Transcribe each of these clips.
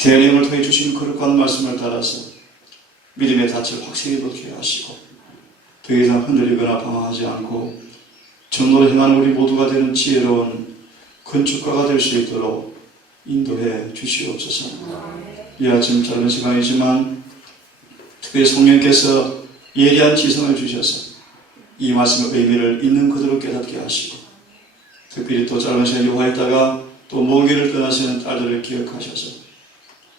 대령을 통해 주신 거룩한 말씀을 따라서 믿음의 닻을 확실히 놓게 하시고 더 이상 흔들리거나 방황하지 않고 전도를 행하는 우리 모두가 되는 지혜로운 건축가가 될 수 있도록 인도해 주시옵소서. 이 아침 짧은 시간이지만 특별히 성령께서 예리한 지성을 주셔서 이 말씀의 의미를 있는 그대로 깨닫게 하시고 특별히 또 짧은 시간 유화했다가 또 먼 길을 떠나시는 딸들을 기억하셔서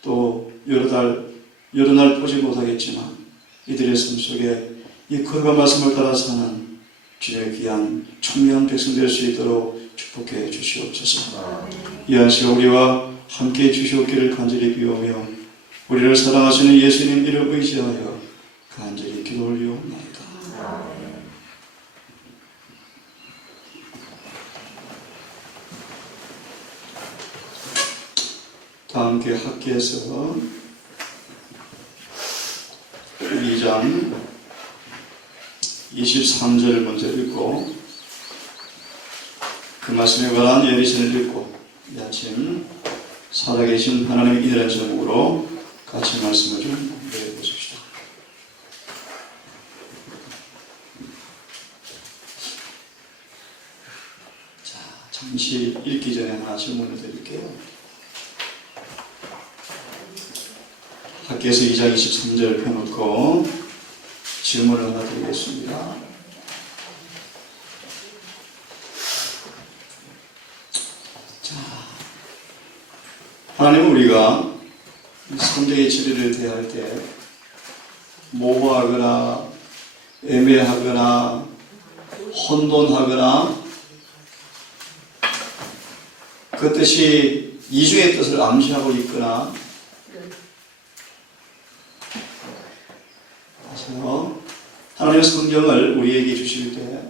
또 여러 날 보지 못하겠지만 이들의 삶 속에 이 거룩한 말씀을 따라 사는 주의 귀한 청명한 백성 될 수 있도록 축복해 주시옵소서. 이 한 시간 우리와 함께 주시옵기를 간절히 비우며 우리를 사랑하시는 예수님 이름 의지하여 간절히 기도 올리옵나이다. 다 함께 학기에서 2장 23절을 먼저 읽고 그 말씀에 관한 예리신을 읽고 이 아침 살아계신 하나님의 이라는 제목으로 같이 말씀을 좀 내보십시다. 자, 잠시 읽기 전에 하나 질문을 드릴게요. 학기에서 2장 23절 펴놓고 질문을 하나 드리겠습니다. 자, 하나님은 우리가 성경의 진리를 대할 때 모호하거나 애매하거나 혼돈하거나 그 뜻이 이중의 뜻을 암시하고 있거나 하나님의 성경을 우리에게 주실 때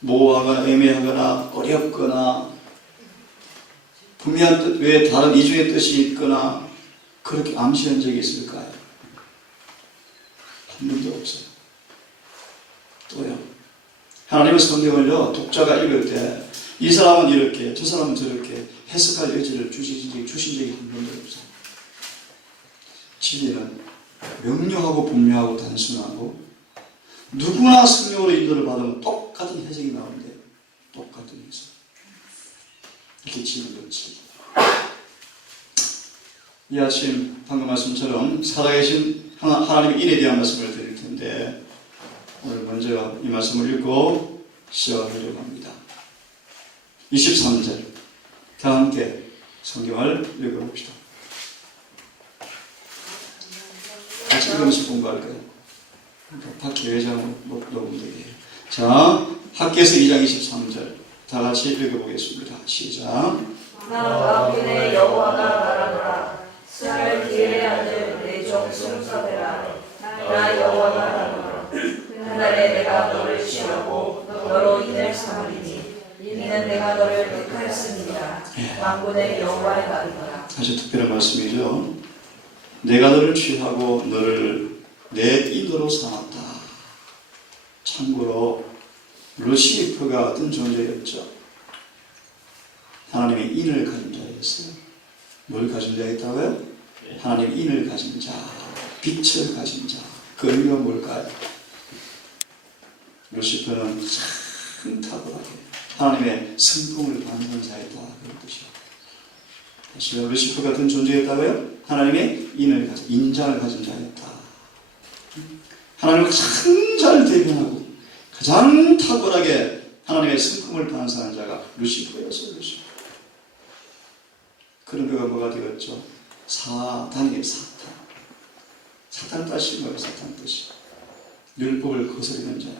모호하거나 애매하거나 어렵거나 분명한 뜻 외에 다른 이중의 뜻이 있거나 그렇게 암시한 적이 있을까요? 한 번도 없어요. 또요, 하나님의 성경을요 독자가 읽을 때 이 사람은 이렇게 저 사람은 저렇게 해석할 여지를 주신 적이 한 번도 없어요. 진리는 명료하고 분명하고 단순하고 누구나 성령으로 인도를 받으면 똑같은 해석이 나오는데 똑같은 해석. 이렇게 지는 거지. 이 아침 방금 말씀처럼 살아계신 하나님의 인에 대한 말씀을 드릴 텐데 오늘 먼저 이 말씀을 읽고 시작하려고 합니다. 23절 다 함께 성경을 읽어봅시다. 같이 읽으면서 공부할까요? 밖에 외장 못 넣으면 되게. 자, 학기에서 2장 23절 다 같이 읽어보겠습니다. 시작. 만군의 여호와가 말하노라. 스라엘 기엘의 아들 내 종 스룹사벨아, 나 여호와가 말하노라. 그날에 내가 너를 취하고 너로 인을 삼으리니 이는 내가 너를 택하였습니다. 만군의 여호와의 말이니라. 아주 특별한 말씀이죠. 내가 너를 취하고 너를 내 인으로 삼았다. 참고로 루시퍼가 어떤 존재였죠? 하나님의 인을 가진 자였어요. 뭘 가진 자였다고요? 하나님의 인을 가진 자, 빛을 가진 자. 그 의미가 뭘까요? 루시퍼는 참 탁월하게 하나님의 성품을 받는 자였다. 그런 뜻이요. 다시 루시퍼 같은 존재였다고요? 하나님의 인을 가진, 인장을 가진 자였다. 하나님을 가장 잘 대변하고 가장 탁월하게 하나님의 성품을 반사하는 자가 루시퍼였어요. 루시퍼. 그런 그가 뭐가 되었죠? 사탄이에요. 사탄. 사탄 뜻이 뭐예요? 사탄 뜻이 율법을 거스르는 자예요.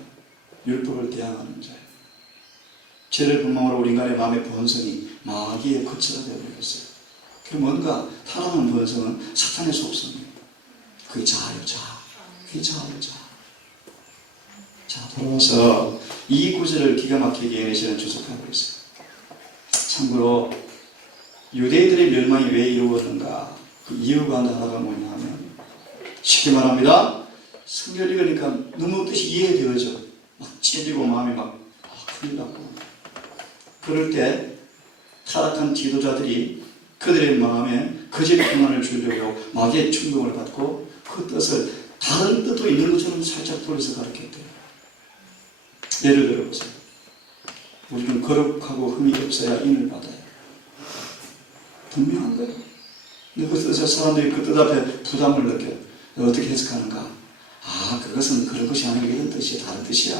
율법을 대항하는 자예요. 죄를 분망으로 우리 인간의 마음의 본성이 마귀의 거처가 되어버렸어요. 그 뭔가 타락하는 본성은 사탄의 속성이에요. 그게 자아요. 자아. 그게 자아요. 자아. 자, 돌아와서 이 구절을 기가 막히게 예내시는 주석하고 있어요. 참고로 유대인들의 멸망이 왜 이루어졌는가? 그 이유가 하나가 뭐냐면 쉽게 말합니다. 성경 읽으니까 너무 뜻이 이해되어져. 막 찔리고 마음이 막 큰일 나고. 그럴 때 타락한 지도자들이 그들의 마음에 거짓 평안을 주려고 마귀의 충동을 받고 그 뜻을 다른 뜻도 있는 것처럼 살짝 돌려서 가르쳤대요. 예를 들어보세요. 우리는 거룩하고 흠이 없어야 인을 받아요. 분명한 거예요. 근데 그 뜻에 사람들이 그 뜻 앞에 부담을 느껴요. 어떻게 해석하는가? 아, 그것은 그런 것이 아니고 이런 뜻이야. 다른 뜻이야.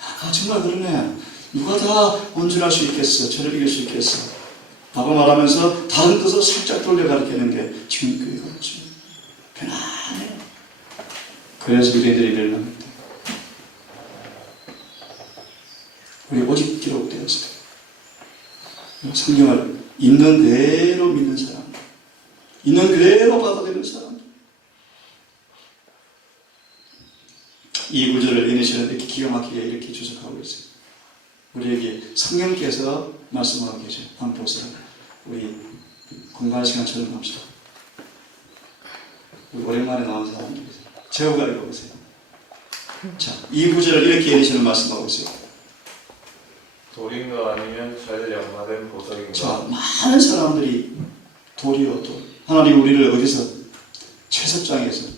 아, 정말 그러네. 누가 다 온전할 수 있겠어. 저를 이길 수 있겠어. 라고 말하면서 다른 뜻으로 살짝 돌려 가르치는 게 지금 교회가 없죠. 편안해요. 그래서 유대인들이 멸망했다. 우리 오직 기록되었어요. 성경을 있는 그대로 믿는 사람, 있는 그대로 받아들이는 사람. 이 구절을 예니시는 이렇게 기가 막히게 이렇게 주석하고 있어요. 우리에게 성경께서 말씀하고 계셔요. 한번 보세요. 우리 공부할 시간처럼 합시다. 우리 오랜만에 나온 사람들 제호가 읽어보세요. 자, 이 구절을 이렇게 예니시는 말씀하고 있어요. 돌인가 아니면 잘 연마된 보석인가. 자, 많은 사람들이 돌이요 돌. 하나님 우리를 어디서? 채석장에서.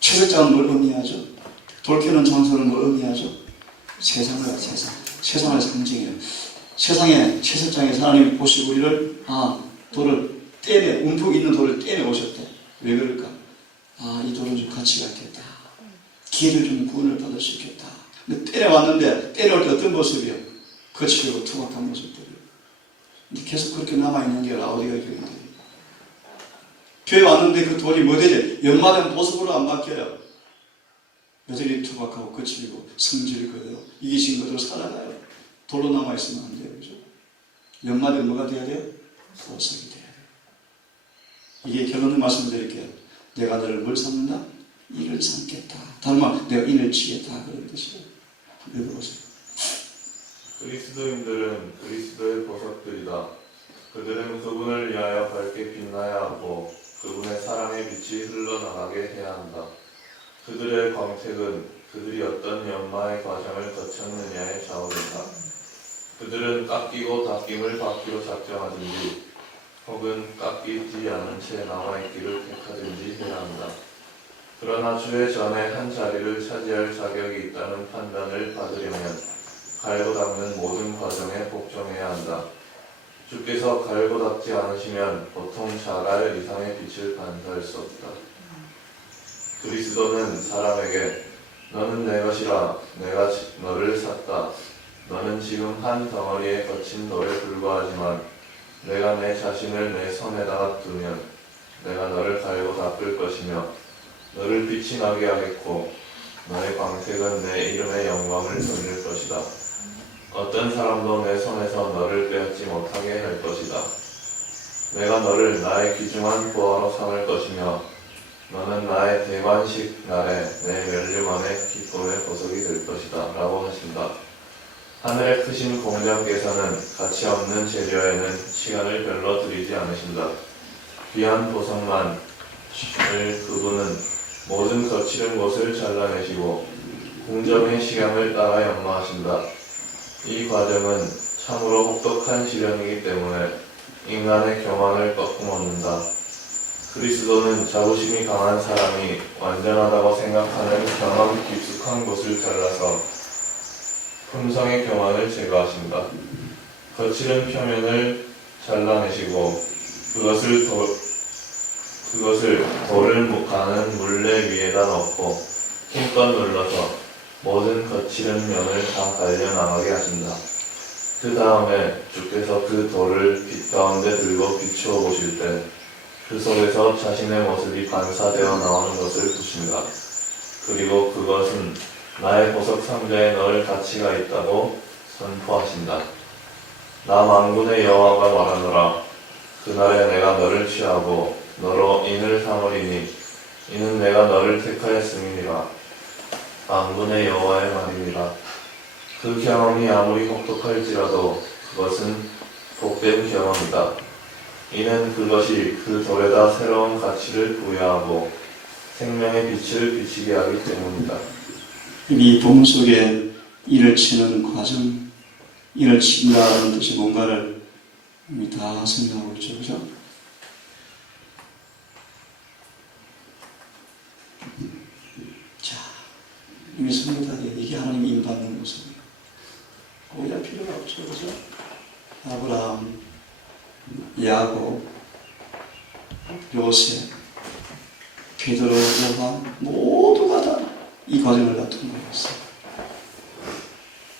채석장은 뭘 의미하죠? 돌캐는 장소는 뭘 의미하죠? 세상과 세상. 세상을 상징해요. 세상에 채석장에서 하나님이 보시고 우리를 돌을 떼내 움푹 있는 돌을 떼내 오셨대. 왜 그럴까? 이 돌은 좀 가치가 있겠다. 기회를 좀 구원을 받을 수 있겠다. 근데 떼내왔는데 떼내올 때 어떤 모습이요? 거칠고 투박한 모습들이요. 근데 계속 그렇게 남아있는 게 라오디가 교회인데 교회 왔는데 그 돌이 뭐 되지? 연마된 보석으로 안 바뀌어요. 여전히 투박하고 거칠고 성질 그대로 이기신 것으로 살아가요. 돌로 남아있으면 안 돼요. 그죠? 연마된 뭐가 돼야 돼요? 보석이 돼야 돼요. 이게 결론을 말씀드릴게요. 내가 너를 뭘 삼는다? 인을 삼겠다. 다른 말, 내가 인을 치겠다. 그런 뜻이에요. 읽어보세요. 그리스도인들은 그리스도의 보석들이다. 그들은 그분을 위하여 밝게 빛나야 하고 그분의 사랑의 빛이 흘러나가게 해야 한다. 그들의 광택은 그들이 어떤 연마의 과정을 거쳤느냐에 좌우된다. 그들은 깎이고 닦임을 받기로 작정하든지 혹은 깎이지 않은 채 남아있기를 택하든지 해야 한다. 그러나 주의 전에 한 자리를 차지할 자격이 있다는 판단을 받으려면 갈고 닦는 모든 과정에 복종해야 한다. 주께서 갈고 닦지 않으시면 보통 자갈 이상의 빛을 반사할 수 없다. 그리스도는 사람에게 너는 내 것이라 내가 너를 샀다. 너는 지금 한 덩어리에 거친 돌에 불과하지만 내가 내 자신을 내 손에다가 두면 내가 너를 갈고 닦을 것이며 너를 빛이 나게 하겠고 너의 광택은 내 이름의 영광을 돌릴 것이다. 어떤 사람도 내 손에서 너를 빼앗지 못하게 할 것이다. 내가 너를 나의 귀중한 보화로 삼을 것이며 너는 나의 대관식 날에 내 멸류관의 기쁨의 보석이 될 것이다. 라고 하신다. 하늘의 크신 공장께서는 가치 없는 재료에는 시간을 별로 들이지 않으신다. 귀한 보석만을 그분은 모든 거칠은 곳을 잘라내시고 공정의 시간을 따라 연마하신다. 이 과정은 참으로 혹독한 시련이기 때문에 인간의 교만을 꺾고 먹는다. 그리스도는 자부심이 강한 사람이 완전하다고 생각하는 경험 깊숙한 곳을 잘라서 품성의 교만을 제거하신다. 거칠은 표면을 잘라내시고 그것을 돌을 가는 물레 위에다 넣고 힘껏 눌러서 모든 거칠은 면을 다 갈려나가게 하신다. 그 다음에 주께서 그 돌을 빛 가운데 들고 비추어 보실 때 그 속에서 자신의 모습이 반사되어 나오는 것을 보신다. 그리고 그것은 나의 보석 상자에 넣을 가치가 있다고 선포하신다. 나 만군의 여호와가 말하노라. 그날에 내가 너를 취하고 너로 인을 삼으리니 이는 내가 너를 택하였음이니라. 만군의 여호와의 말이니라. 그 경험이 아무리 혹독할지라도 그것은 복된 경험이다. 이는 그것이 그 돌에다 새로운 가치를 부여하고 생명의 빛을 비치게 하기 때문이다. 이 본문 속에 인을 치는 과정, 인을 친다는 뜻이 뭔가를 이미 다 설명하고 있죠. 그죠? 이미 성도다게 이게 하나님이 인받는 모습이에요. 오해할 필요가 없죠. 그죠? 아브라함, 야곱, 요셉, 베드로, 요한 모두가 다 이 과정을 다 통과했어요.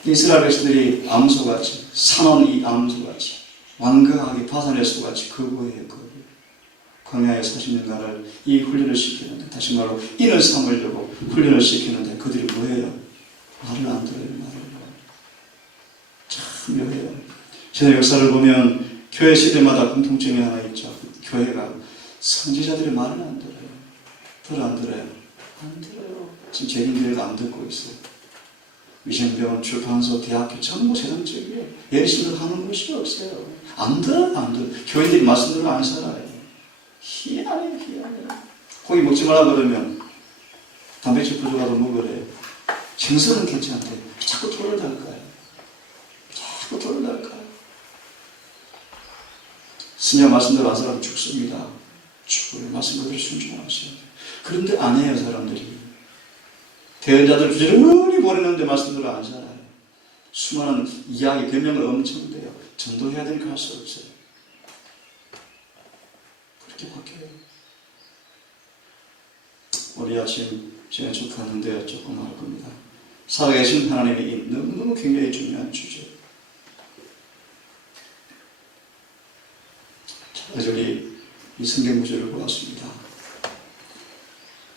이스라엘 백성들이 암소같이 산원이 암소같이 완강하게 파산의 소같이 거부해요. 광야에 40년간을 이 훈련을 시키는데, 다시 말로 인을 삼으려고 훈련을 시키는데 그들이 뭐예요? 말을 안 들어요. 참 묘해요. 제 역사를 보면 교회 시대마다 공통점이 하나 있죠. 교회가 선지자들의 말을 안 들어요. 안 들어요. 안 들어요. 지금 재림교회가 안 듣고 있어요. 위생병원, 출판소, 대학교 전부 세상적이에요. 예리신들 하는 것이 없어요. 안 들어요. 교회들이 말씀대로 안 살아요. 희한해요. 고기 먹지 말라 그러면 단백질 부족하다고 먹으래요. 생선은 괜찮은데 자꾸 돌을 달까요? 신약 말씀대로 안 살아도 죽습니다. 죽어요. 말씀 그대로 순종하셔야 돼요. 그런데 안 해요, 사람들이. 대언자들 부지런히 보내는데 말씀대로 안 살아요. 수많은 이야기, 변명을 엄청 돼요. 전도해야 되니까 할 수 없어요. 그렇게 바뀌어요. 우리 아침 시간에 축하하는데 조금 할 겁니다. 살아계신 하나님의 너무너무 굉장히 중요한 주제. 자, 우리 이 성경 구절을 보았습니다.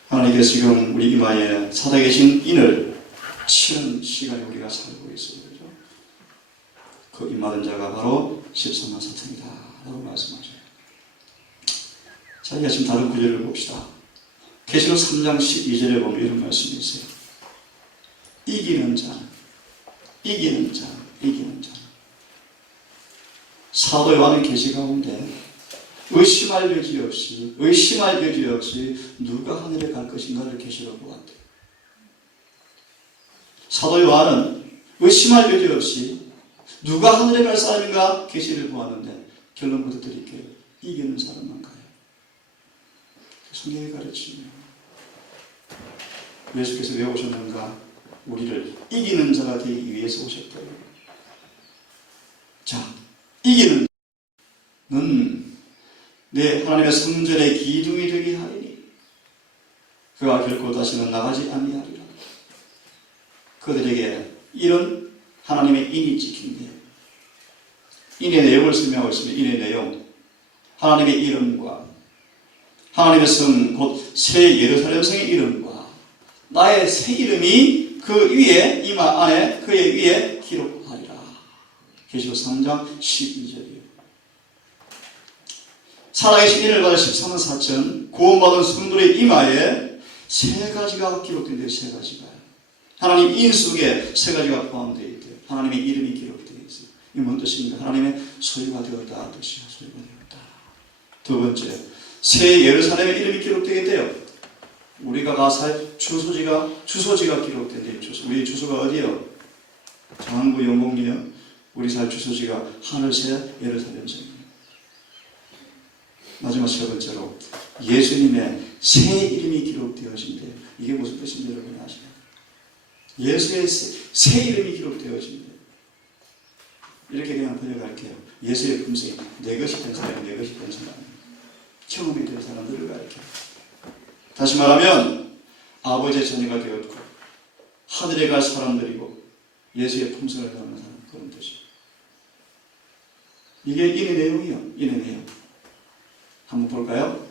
하나님께서 지금 우리 이마에 살아계신 인을 치는 시간에 우리가 살고 있어요. 그렇죠? 그 임하던 자가 바로 13만 4천이다 라고 말씀하셔요. 자, 이제 지금 다른 구절을 봅시다. 계시록 3장 12절에 보면 이런 말씀이 있어요. 이기는 자. 사도 요한은 계시 가운데 의심할 여지 없이 누가 하늘에 갈 것인가를 계시로 보았대요. 사도 요한은 의심할 여지 없이 누가 하늘에 갈 사람인가 계시를 보았는데 결론부터 드릴게요. 이기는 사람만 가요. 성경의 가르침이에요. 예수께서 왜 오셨는가? 우리를 이기는 자가 되기 위해서 오셨다고. 자, 이기는 는 내 하나님의 성전의 기둥이 되게 하리니 그가 결코 다시는 나가지 아니하리라. 그들에게 이런 하나님의 인이 찍힌대요. 인의 내용을 설명하고 있습니다. 인의 내용, 하나님의 이름과 하나님의 성, 곧 새 예루살렘 성의 이름과 나의 새 이름이 그 위에, 이마 안에 그의 위에 기록하리라. 계시록 3장 12절이에요. 살아계신 인을 받아 13만 4천 구원받은 성도의 이마에 세 가지가 기록된대요. 세 가지가. 하나님 인 속에 세 가지가 포함되어 있대요. 하나님의 이름이 기록되어 있어요. 이게 뭔 뜻입니까? 하나님의 소유가 되었다 뜻이야. 소유가 되었다. 두 번째, 새 예루살렘의 이름이 기록되어 있대요. 우리가 가살 주소지가 기록된대요. 우리 주소가 어디요? 장안구 영봉리요. 우리 살 주소지가 하늘새 예루살렘 성입니다. 마지막 세 번째로 예수님의 새 이름이 기록되어진대요. 이게 무슨 뜻인지 여러분이 아시나요? 예수의 새 이름이 기록되어진대요. 이렇게 그냥 번역할게요. 예수의 품성이 내 것이 된 사람이 내 것이 된 사람, 경험이 된 사람들을 가르쳐요. 다시 말하면 아버지의 자녀가 되었고 하늘에 갈 사람들이고 예수의 품성을 담는 사람, 그런 뜻이에요. 이게 인의 내용이에요. 인의 내용. 한번 볼까요?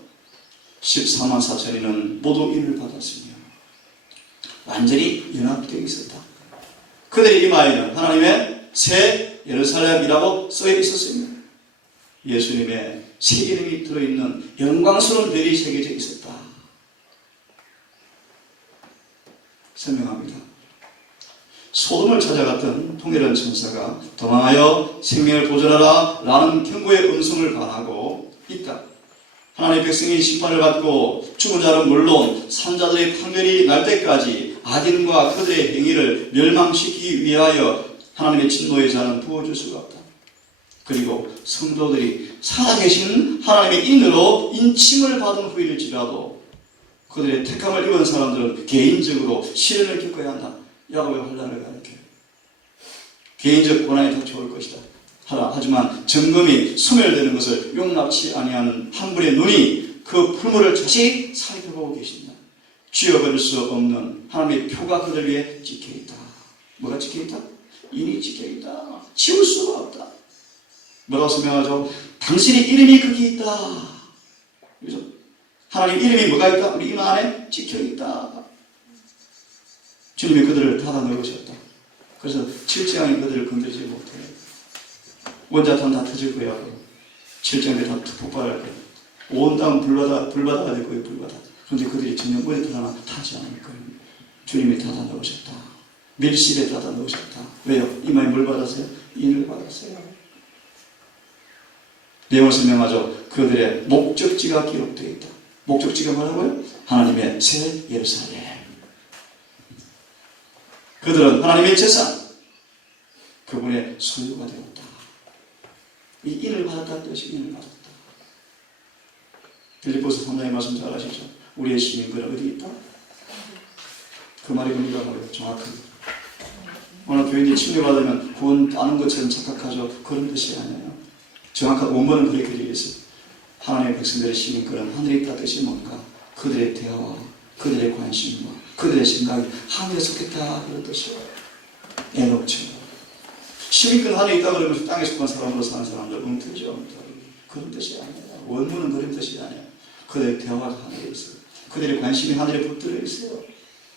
14만 4천인은 모두 인을 받았으며 완전히 연합되어 있었다. 그들의 이마에는 하나님의 새 예루살렘이라고 써져 있었습니다. 예수님의 새 이름이 들어있는 영광스러운 별이 새겨져 있었다. 설명합니다. 소돔을 찾아갔던 통일한 천사가 도망하여 생명을 보존하라 라는 경고의 음성을 반하고 있다. 하나님의 백성이 심판을 받고 죽은 자는 물론 산자들의 판결이 날 때까지 악인과 그들의 행위를 멸망시키기 위하여 하나님의 진노의 잔은 부어줄 수가 없다. 그리고 성도들이 살아계신 하나님의 인으로 인침을 받은 후일지라도 그들의 택함을 입은 사람들은 개인적으로 시련을 겪어야 한다. 야곱의 환난을 가리켜요. 개인적 고난이 닥쳐올 것이다. 하지만 점검이 소멸되는 것을 용납치 아니하는 한 분의 눈이 그 풀물을 자세히 살펴보고 계신다. 쥐어버릴 수 없는 하나님의 표가 그들 위해 찍혀있다. 뭐가 찍혀있다? 인이 찍혀있다. 지울 수가 없다. 뭐라고 설명하죠? 당신의 이름이 거기 있다. 그죠? 하나님 이름이 뭐가 있다? 우리 이마 안에 찍혀있다. 주님이 그들을 닫아 넣으셨다. 그래서 칠장이 그들을 건드리지 못해요. 원자탄 다 터질 거야. 칠장에 다 폭발할 거야. 온 땅 불바다가 될 거예요. 불바다. 그런데 그들이 전혀 원자탄 하나 타지 않을 거예요. 주님이 닫아 넣으셨다. 밀실에 닫아 넣으셨다. 왜요? 이마에 뭘 받았어요? 인을 받았어요. 내용을 설명하죠. 그들의 목적지가 기록되어 있다. 목적지가 뭐라고요? 하나님의 새 예루살렘. 그들은 하나님의 재산, 그분의 소유가 되었다. 이 인을 받았다는 뜻이 인을 받았다. 빌립보서 3장의 말씀 잘 아시죠? 우리의 시민권은 어디 있다? 그 말이 의미가 뭐예요? 정확합니다. 오늘 교인이 침례받으면 구원 따는 것처럼 착각하죠. 그런 뜻이 아니에요. 정확한 원문은 그렇게 되겠어요. 하나님의 백성들의 시민권은 하늘에 있다 뜻이 뭔가? 그들의 대화와 그들의 관심과 그들의 생각이 하늘에 속했다 그런 뜻이에요. 에녹처럼. 시민권 하늘에 있다 그러면서 땅에 속한 사람으로 사는 사람들 엉터리죠. 그런 뜻이 아니에요. 원문은 그런 뜻이 아니에요. 그들의 대화가 하늘에 있어요. 그들의 관심이 하늘에 붙들어 있어요.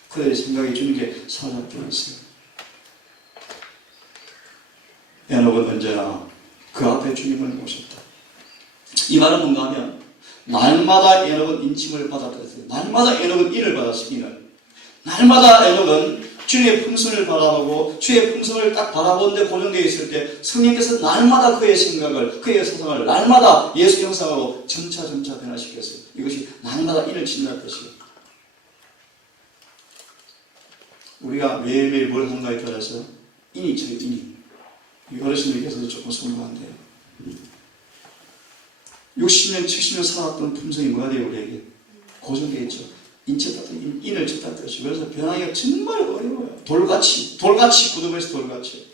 그들의 생각이 주님께 사로잡혀 있어요. 에녹은 언제나 그 앞에 주님을 모셨다. 이 말은 뭔가 하면 날마다 에녹은 인침을 받았다 했어요. 날마다 에녹은 인을 받았어요. 인을. 날마다 에녹은 주님의 품성을 바라보고 주의 품성을 딱 바라보는데 고정되어 있을 때 성령께서 날마다 그의 생각을 그의 사상을 날마다 예수 형상으로 점차 변화시켰어요. 이것이 날마다 인을 친다는 뜻이에요. 우리가 매일매일 뭘 하는가에 따라서 인이 있죠. 인이. 어르신들께서도 조금 송구한데요. 60년, 70년 살았던 품성이 뭐가 돼요, 우리에게? 고정되어 있죠. 인을 쳤다는 뜻이. 그래서 변하기가 정말 어려워요. 돌같이 굳어버려서 돌같이.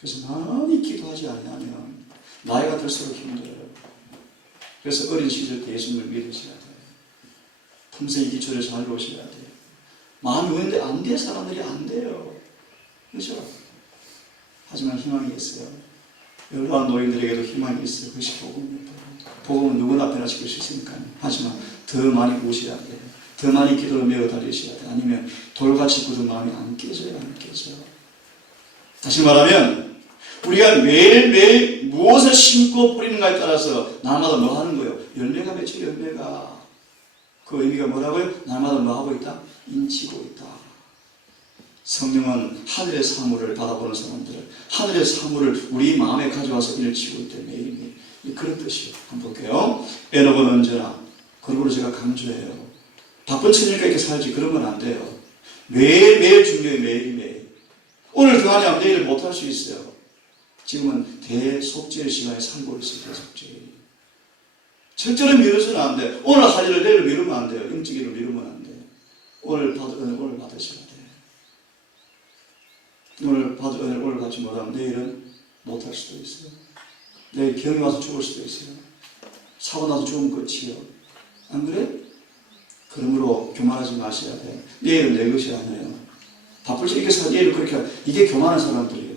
그래서 많이 기도하지 않으면 나이가 들수록 힘들어요. 그래서 어린 시절 때 예수님을 믿으셔야 돼요. 품성의 기초를 잘 보셔야 돼요. 마음이 오는데 안 돼, 사람들이 안 돼요. 그렇죠? 하지만 희망이 있어요. 연로한 노인들에게도 희망이 있어요. 그것이 복음입니다. 복음은 누구나 변화시킬 수 있으니까요. 하지만 더 많이 모셔야 돼요. 더 많이 기도를 메어 달리셔야 돼요. 아니면 돌같이 굳은 마음이 안 깨져요. 안 깨져요. 다시 말하면 우리가 매일매일 무엇을 심고 뿌리는가에 따라서 날마다 뭐 하는 거예요? 열매가 맺혀. 열매가. 그 의미가 뭐라고요? 날마다 뭐 하고 있다? 인치고 있다. 성령은 하늘의 사물을 바라보는 사람들을 하늘의 사물을 우리 마음에 가져와서 일치고 있다. 매일매일. 그런 뜻이에요. 한번 볼게요. 에녹은 언제나 그러므로 제가 강조해요. 바쁜 천일까 이렇게 살지 그런 건 안 돼요. 매일매일 중요해요. 매일매일. 오늘 등하냐면 내일 못할 수 있어요. 지금은 대속죄의 시간에 살고 있어요. 대속죄. 절대로 미뤄서는 안 돼요. 오늘 할 일을 내일 미루면 안 돼요. 영적 일을 미루면 안 돼요. 오늘 받을 은혜 오늘 받으셔야 돼요. 오늘 받을 은혜 오늘 받지 못하면 내일은 못할 수도 있어요. 내일 병이 와서 죽을 수도 있어요. 사고 나서 죽으면 끝이에요. 안 그래? 그러므로 교만하지 마셔야 돼요. 내일은 내 것이 아니에요. 바쁠 때 이렇게 살 내일은 그렇게 이게 교만한 사람들이에요.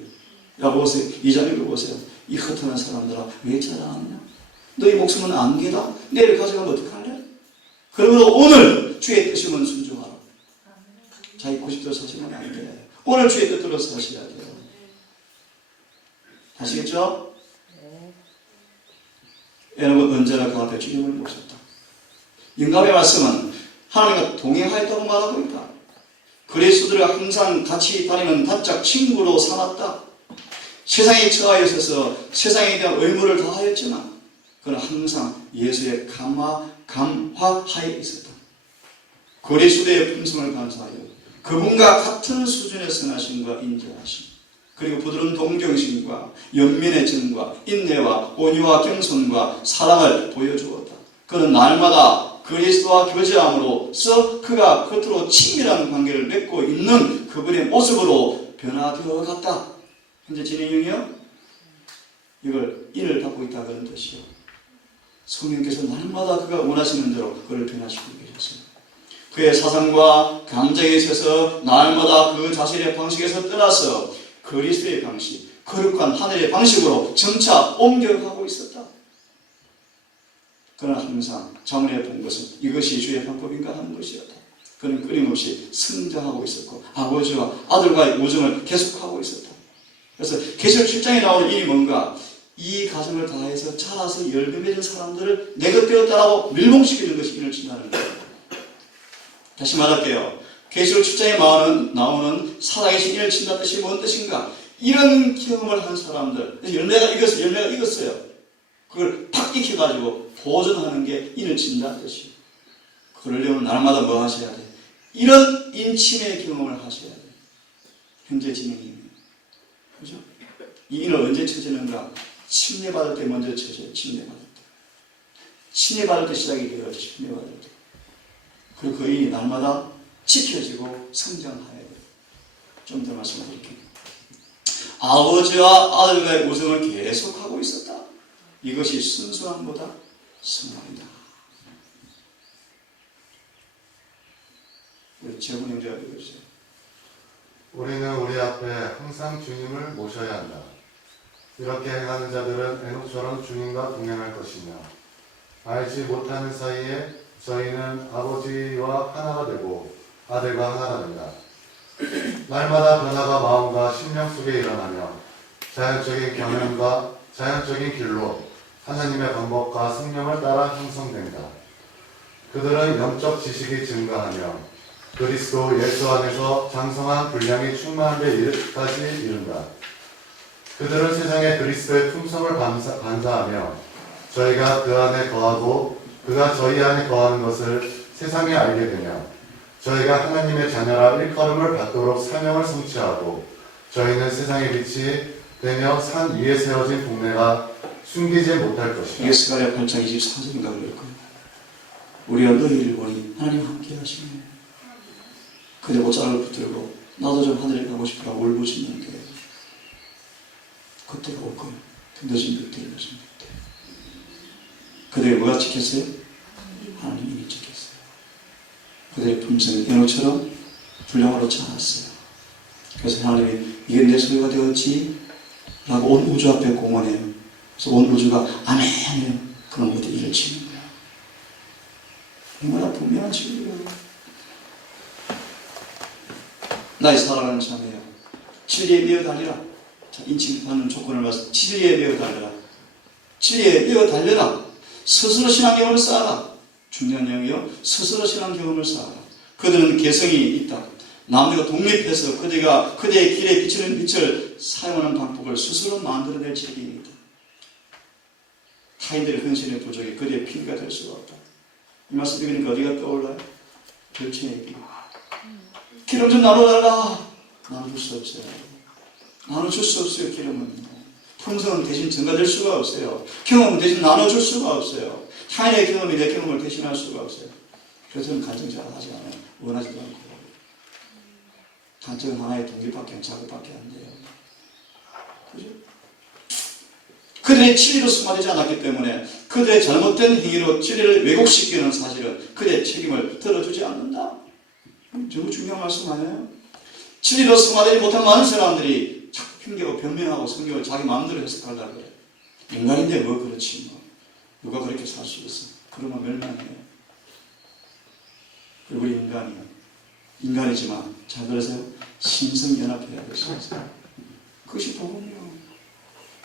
야 보세요. 이 자리를 보세요. 이 허탄한 사람들아 왜 자랑하느냐? 너희 목숨은 안개다? 내일 가져가면 어떡할래? 그러므로 오늘 주의 뜻이면 순종하라. 자기 고집대로 사시면 안 돼. 오늘 주의 뜻대로 사셔야 돼요. 아시겠죠? 에녹은 언제나 그 앞에 주님을 모셨다. 영감의 말씀은 하나님과 동행하였다고 말하고 있다. 그리스도들과 항상 같이 다니는 단짝 친구로 삼았다. 세상에 처하여 있어서 세상에 대한 의무를 다하였지만 그는 항상 예수의 감화하에 있었다. 그리스도의 품성을 감사하여 그분과 같은 수준의 선하심과 인자하심 그리고 부드러운 동정심과 연민의 정과 인내와 온유와 겸손과 사랑을 보여주었다. 그는 날마다 그리스도와 교제함으로써 그가 겉으로 친밀한 관계를 맺고 있는 그분의 모습으로 변화되어 갔다. 현재 진행형이요. 이걸 인을 받고 있다 그런 뜻이요. 성령께서 날마다 그가 원하시는 대로 그를 변화시키고 계셨어요. 그의 사상과 감정에 있어서 날마다 그 자신의 방식에서 떠나서 그리스도의 방식, 거룩한 하늘의 방식으로 점차 옮겨가고 있었다. 그러나 항상 자문에 본 것은 이것이 주의 방법인가 하는 것이었다. 그는 끊임없이 성장하고 있었고 아버지와 아들과의 우정을 계속하고 있었다. 그래서 계시록 7장에 나오는 일이 뭔가 이 가정을 다해서 자라서 열매맺은 사람들을 내 것 되었다라고 밀봉시키는 것이 인을 친다는 거예요. 다시 말할게요. 계시록 7장에 나오는 살아계신 인을 친다는 뜻이 뭔 뜻인가? 이런 경험을 한 사람들, 열매가 익었어요. 그걸 팍 익혀가지고 보존하는 게 인을 친다는 뜻이에요. 그러려면 날마다 뭐 하셔야 돼? 이런 인침의 경험을 하셔야 돼. 현재 진행이에요. 그죠? 이 인을 언제 쳐지는가? 침례받을 때 먼저 쳐져요. 침례받을 때. 침례받을 때 시작이 돼요. 침례받을 때. 그리고 그 인이 날마다 지켜지고 성장해야 돼요. 좀 더 말씀드릴게요. 아버지와 아들과의 우정을 계속하고 있었다. 이것이 순수함보다 성함이다. 우리 재훈 형제가 읽어주세요. 우리는 우리 앞에 항상 주님을 모셔야 한다. 이렇게 행하는 자들은 에녹처럼 주님과 동행할 것이며 알지 못하는 사이에 저희는 아버지와 하나가 되고 아들과 하나가 된다. 날마다 변화가 마음과 심령 속에 일어나며 자연적인 경험과 자연적인 길로 하나님의 방법과 성령을 따라 형성된다. 그들은 영적 지식이 증가하며 그리스도 예수 안에서 장성한 분량이 충만한 데까지 이른다. 그들은 세상에 그리스도의 품성을 반사하며 저희가 그 안에 거하고 그가 저희 안에 거하는 것을 세상에 알게 되며 저희가 하나님의 자녀라 일컬음을 받도록 사명을 성취하고 저희는 세상의 빛이 되며 산 위에 세워진 동네가 숨기지 못할 것이다. 이게 스가랴 8장 24절인가 그럴 거예요. 우리가 너희를 보니 하나님 함께 하시네. 그대 옷자락을 붙들고 나도 좀 하늘에 가고 싶다고 울부짖는데 그때가 올 거예요. 늦은 그때. 그들이 뭐가 지켰어요? 하나님이 지켰어요. 그들의 품성은 에녹처럼 분량으로 자랐어요. 그래서 하나님이 이게 내 소유가 되었지? 라고 온 우주 앞에 공언해요. 그래서 온 우주가 아멘 해요. 그런 것들이 일을 치는 거야. 얼마나 분명한 진리예요. 나의 사랑하는 자매요. 진리에 매어 달려라. 자, 인칭받는 조건을 봐서 진리에 매어 달려라. 진리에 매어 달려라. 스스로 신앙 경험을 쌓아라. 중요한 내용이요. 스스로 신앙 경험을 쌓아라. 그들은 개성이 있다. 남들과 독립해서 그대의 길에 비치는 빛을 사용하는 방법을 스스로 만들어낼 책임이 있다. 타인들의 헌신의 부족이 그대의 피가 될 수가 없다. 이 말씀 드리니까 어디가 떠올라요? 별칭의 길. 기름 좀 나눠달라. 나눠줄 수 없어요. 나눠줄 수 없어요. 기름은. 품성은 대신 증가될 수가 없어요. 경험은 대신 나눠줄 수가 없어요. 타인의 경험이 내 경험을 대신할 수가 없어요. 그래서 저는 간증 잘 하지 않아요. 원하지도 않고. 간증은 하나의 동기밖에 자극밖에 안 돼요. 그죠? 그들의 진리로 승화되지 않았기 때문에 그들의 잘못된 행위로 진리를 왜곡시키는 사실은 그들의 책임을 들어주지 않는다. 정말 중요한 말씀 아니에요? 진리로 승화되지 못한 많은 사람들이 자꾸 핑계고 변명하고 성경을 자기 마음대로 해석하려고 그래. 인간인데 뭐 그렇지 뭐. 누가 그렇게 살 수 있어. 그러면 멸망해요. 그리고 우리 인간이지만 잘 들으세요. 신성연합해야 될 수 있어요. 그것이 복음이요.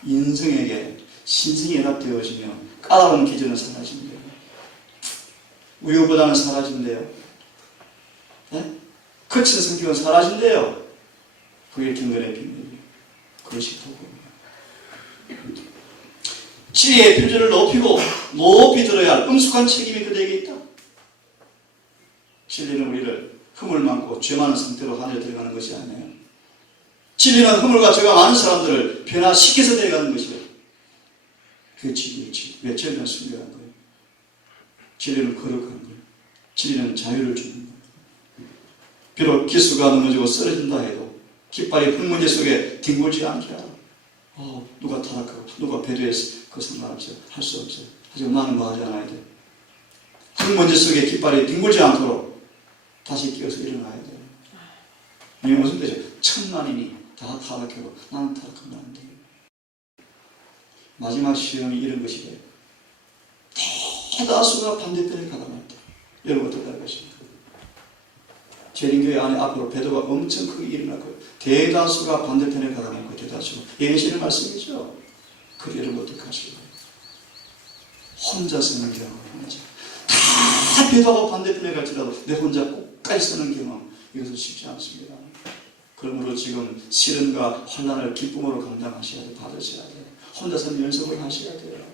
인성에게 신성이 연합되어지면 까다로운 기준은 사라진대요. 우유보다는 사라진대요. 네? 거친 성격은 사라진대요. 그게 경건의 비밀이에요. 그것이 복음이에요. 지혜의 표준을 높이 들어야 할 엄숙한 책임이 그대에게 있다. 진리는 우리를 흠을 많고 죄 많은 상태로 하늘에 들어가는 것이 아니에요. 진리는 흠을과 죄가 많은 사람들을 변화시켜서 데려가는 것이에요. 그게 진리의 질. 왜 죄는 숨겨간 거예요? 진리는 거룩한 거예요. 진리는 자유를 주는 거예요. 비록 기수가 넘어지고 쓰러진다 해도 깃발이 흙먼지 속에 뒹굴지 않게 하라. 누가 타락하고 누가 배려해서 그 상관없어요. 할 수 없어요. 하지만 나는 뭐 하지 않아야 돼. 흙먼지 속에 깃발이 뒹굴지 않도록 다시 끼어서 일어나야 돼요. 이게 무슨 뜻이죠? 천만인이 다 타락하고 나는 타락하면 안 돼요. 마지막 시험이 이런 것이래요. 대다수가 반대편에 가다 말다. 여러분 어떻게 할 것입니까? 재림교회 안에 앞으로 배도가 엄청 크게 일어날 거예요. 대다수가 반대편에 가다 말고 대다수가. 예언신의 말씀이죠. 그래 여러분 어떻게 하실 거예요? 혼자 서는 경험, 혼자. 다 배도하고 반대편에 갈지라도 내 혼자 끝까지 서는 경험, 이것은 쉽지 않습니다. 그러므로 지금 시련과 환난을 기쁨으로 감당하셔야 돼요. 받으셔야 돼요. 혼자서 연습을 하셔야 돼요.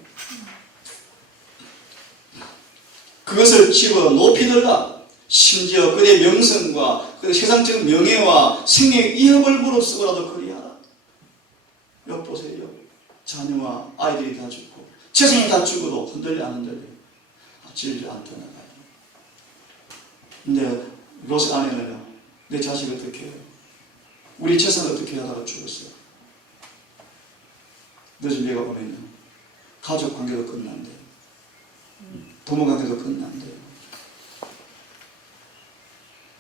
그것을 집어 높이 들라. 심지어 그의 명성과 그 세상적 명예와 생명의 위협을 무릅쓰고라도 그리하라. 여 보세요. 자녀와 아이들이 다 죽고 재산이 다 죽어도 흔들려 안 흔들려. 진리를 안 떠나가요. 근데 롯의 아내는요. 내 자식 어떻게 해요? 우리 재산 어떻게 하다가 죽었어요. 늦은 내가 보면요. 가족 관계도 끝난대요. 부모 관계도 끝난대요.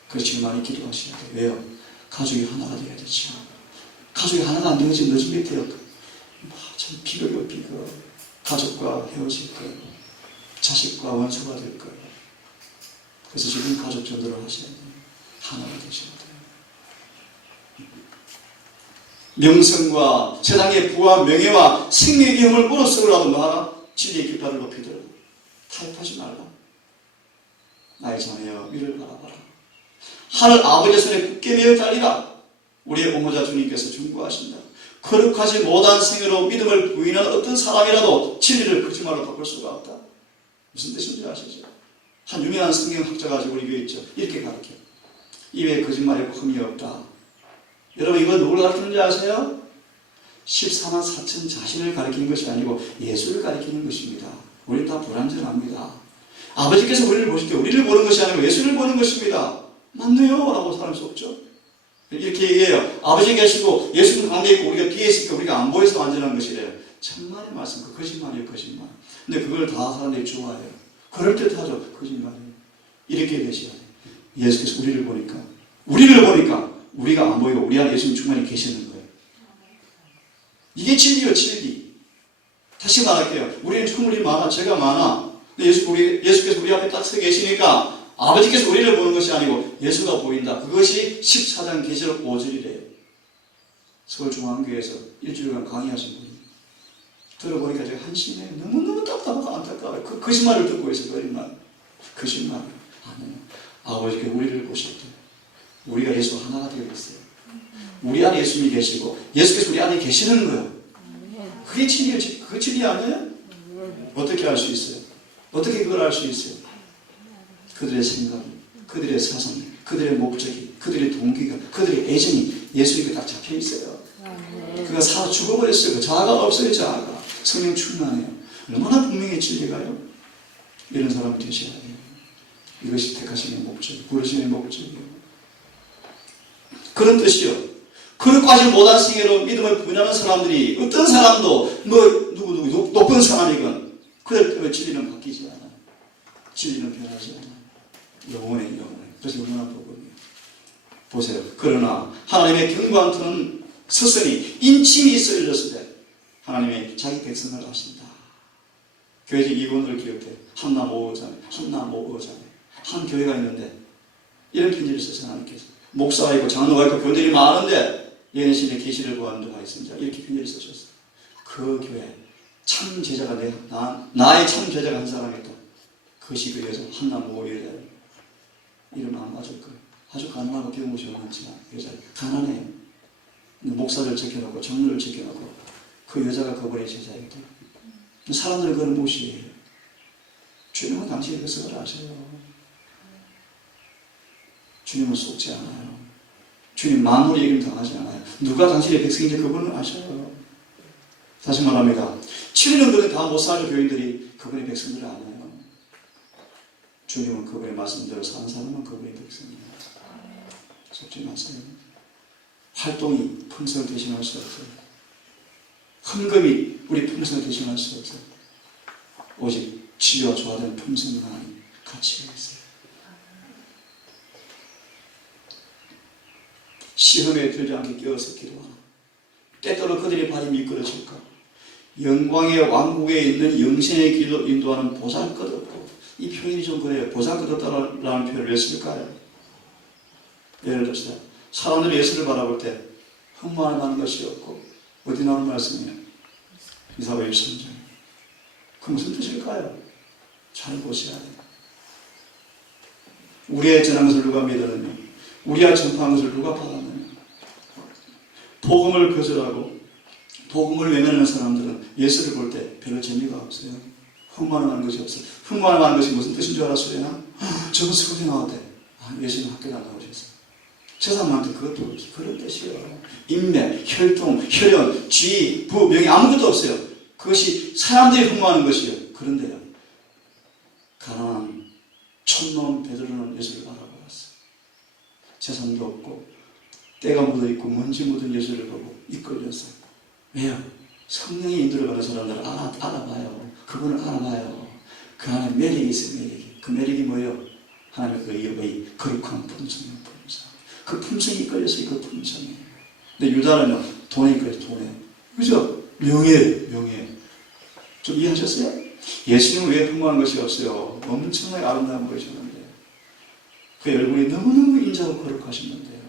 그래서 지금 많이 기도하셔야 돼요. 왜요? 가족이 하나가 되어야 되죠. 가족이 하나가 안 되어지면 늦은 밑에요. 참 비극이요, 비극. 가족과 헤어질 거예요. 자식과 원수가 될 거예요. 그래서 지금 가족 전도를 하셔야 돼요. 하나가 되셔야 돼요. 명성과 세상의 부와 명예와 생명의 위험을 무릅쓰고라도 뭐하라? 진리의 깃발을 높이 들어. 타협하지 말라. 나의 자녀여 위를 바라봐라. 하늘 아버지의 손에 굳게 매어 달리라. 우리의 옹호자 주님께서 중보하신다. 거룩하지 못한 생애로 믿음을 부인한 어떤 사람이라도 진리를 거짓말로 바꿀 수가 없다. 무슨 뜻인지 아시죠? 한 유명한 성경학자가 우리 교회에 있죠. 이렇게 가르쳐요. 입에 거짓말에 흠이 없다. 여러분 이거 누굴 가르치는지 아세요? 14만 4천 자신을 가리키는 것이 아니고 예수를 가리키는 것입니다. 우리는 다 불완전합니다. 아버지께서 우리를 보실 때 우리를 보는 것이 아니고 예수를 보는 것입니다. 맞네요 라고 살할 수 없죠. 이렇게 얘기해요. 아버지 계시고 예수는 가운데 있고 우리가 뒤에 있으니까 우리가 안 보여서 완전한 것이래요. 천만의 말씀, 그 거짓말이에요, 거짓말. 근데 그걸 다 사람들이 좋아해요. 그럴듯하죠. 거짓말이에요. 이렇게 되셔야 돼요. 예수께서 우리를 보니까 우리가 안 보이고 우리 안에 예수님 충만히 계시는 거예요. 이게 진리요, 진리. 다시 말할게요. 우리는 허물이 많아, 죄가 많아. 근데 예수께서 우리 앞에 딱 서 계시니까 아버지께서 우리를 보는 것이 아니고 예수가 보인다. 그것이 14장 계시록 5절이래요. 서울중앙교회에서 일주일간 강의하신 분이 들어보니까 제가 한심해요. 너무너무 답답하고 안타까워요. 그 거짓말을 듣고 있어요. 거짓말. 거짓말. 아니에요. 아버지께서 우리를 보실 때 우리가 예수 하나가 되어 있어요. 우리 안에 예수님이 계시고 예수께서 우리 안에 계시는 거예요. 그게 진리예요. 그게 진리 아니에요? 어떻게 알 수 있어요? 어떻게 그걸 알 수 있어요? 그들의 생각, 그들의 사상, 그들의 목적이, 그들의 동기가, 그들의 애정이 예수님께 딱 잡혀 있어요. 그가 살아 죽어버렸어요. 그 자아가 없어요. 자아가. 성령 충만해요. 얼마나 분명히 진리가요? 이런 사람 되셔야 돼요. 이것이 택하심의 목적, 부르심의 목적이에요. 그런 뜻이요. 거룩하지 못한 생애로 믿음을 부인하는 사람들이 어떤 사람도 누구 높은 사람이건 그들 때문에 진리는 바뀌지 않아요. 진리는 변하지 않아요. 영원해. 그래서 얼마나 복음이에요. 보세요. 그러나 하나님의 경광터는 스승이 인침이 썰렸을 때 하나님의 자기 백성을 하신다. 교회적 이권을 기억해. 한나 모의자매, 한 교회가 있는데 이런 편지를 써서 하나님께서 목사가 있고 장로가 있고 교인들이 많은데 예언신의 계시를 보았는 누가 있습니다. 이렇게 편지를 쓰셨어요. 그 교회 참 제자가 나의 참 제자가 한 사람이 있다. 그것이 그 여자 한나 모의자매. 이름 안 맞을 거예요. 아주 가난하고 병무시 없지만 여자 가난해요. 목사를 제껴놓고 장로를 제껴놓고 그 여자가 그분의 제자이다. 사람들은 그걸 무시해요. 주님은 당신의 것을 아셔요. 주님은 속지 않아요. 주님 만물의 이름 당하지 않아요. 누가 당신의 백성인지 그분은 아셔요. 다시 말합니다. 7년 전에 다 못 살던 교인들이 그분의 백성들을 알아요. 주님은 그분의 말씀대로 사는 사람은 그분의 백성입니다. 속지 마세요. 활동이 풍성을 대신할 수 없어요. 헌금이 우리 풍성을 대신할 수 없어요. 오직 치유와 조화된 풍성이 하나님 가치가 있어요. 시험에 들지 않게 깨어서 기도하라. 때때로 그들의 발이 미끄러질까. 영광의 왕국에 있는 영생의 길로 인도하는 보잘것없고, 이 표현이 좀 그래요. 보잘것없다라는 표현을 왜 쓸까요? 예를 들어서 사람들이 예수를 바라볼 때 흠모할 만한 것이 없고, 어디 나오는 말씀이에요? 이사야 1장. 그 무슨 뜻일까요? 잘 보셔야 돼요. 우리의 전한 것을 누가 믿었느냐? 우리가 전파한 것을 누가 받았느냐? 복음을 거절하고 복음을 외면하는 사람들은 예수를 볼 때 별로 재미가 없어요. 흠모하는 것이 없어요. 흠모하는 것이 무슨 뜻인 줄 알았어요? 저거 서울대 나왔대. 예수는 학교에 안 나오셨어요. 세상한테 그것도 없어요. 그런 뜻이에요. 인맥, 혈통, 혈연, 지, 부, 명예 아무것도 없어요. 그것이 사람들이 흠모하는 것이에요. 그런데요, 가난한 촌놈 베드로는 예수를 바라보았어요. 재산도 없고 때가 묻어있고 먼지 묻은 예수를 보고 이끌렸어요. 왜요? 성령이 인도를 받는 사람들을 알아봐요. 그분을 알아봐요. 그 안에 매력이 있어요. 매력이. 그 매력이 뭐예요? 하나님의 그 의의 거룩한 품성이에요. 품성. 그 품성이 이끌렸어요. 그 품성이. 근데 유다는요, 돈에 이끌려서 돈에. 그죠? 명예. 좀 이해하셨어요? 예수님은 왜 흠모하는 것이 없어요? 엄청나게 아름다운 보이셨는데, 그의 얼굴이 너무너무 인자하고 거룩하셨는데요.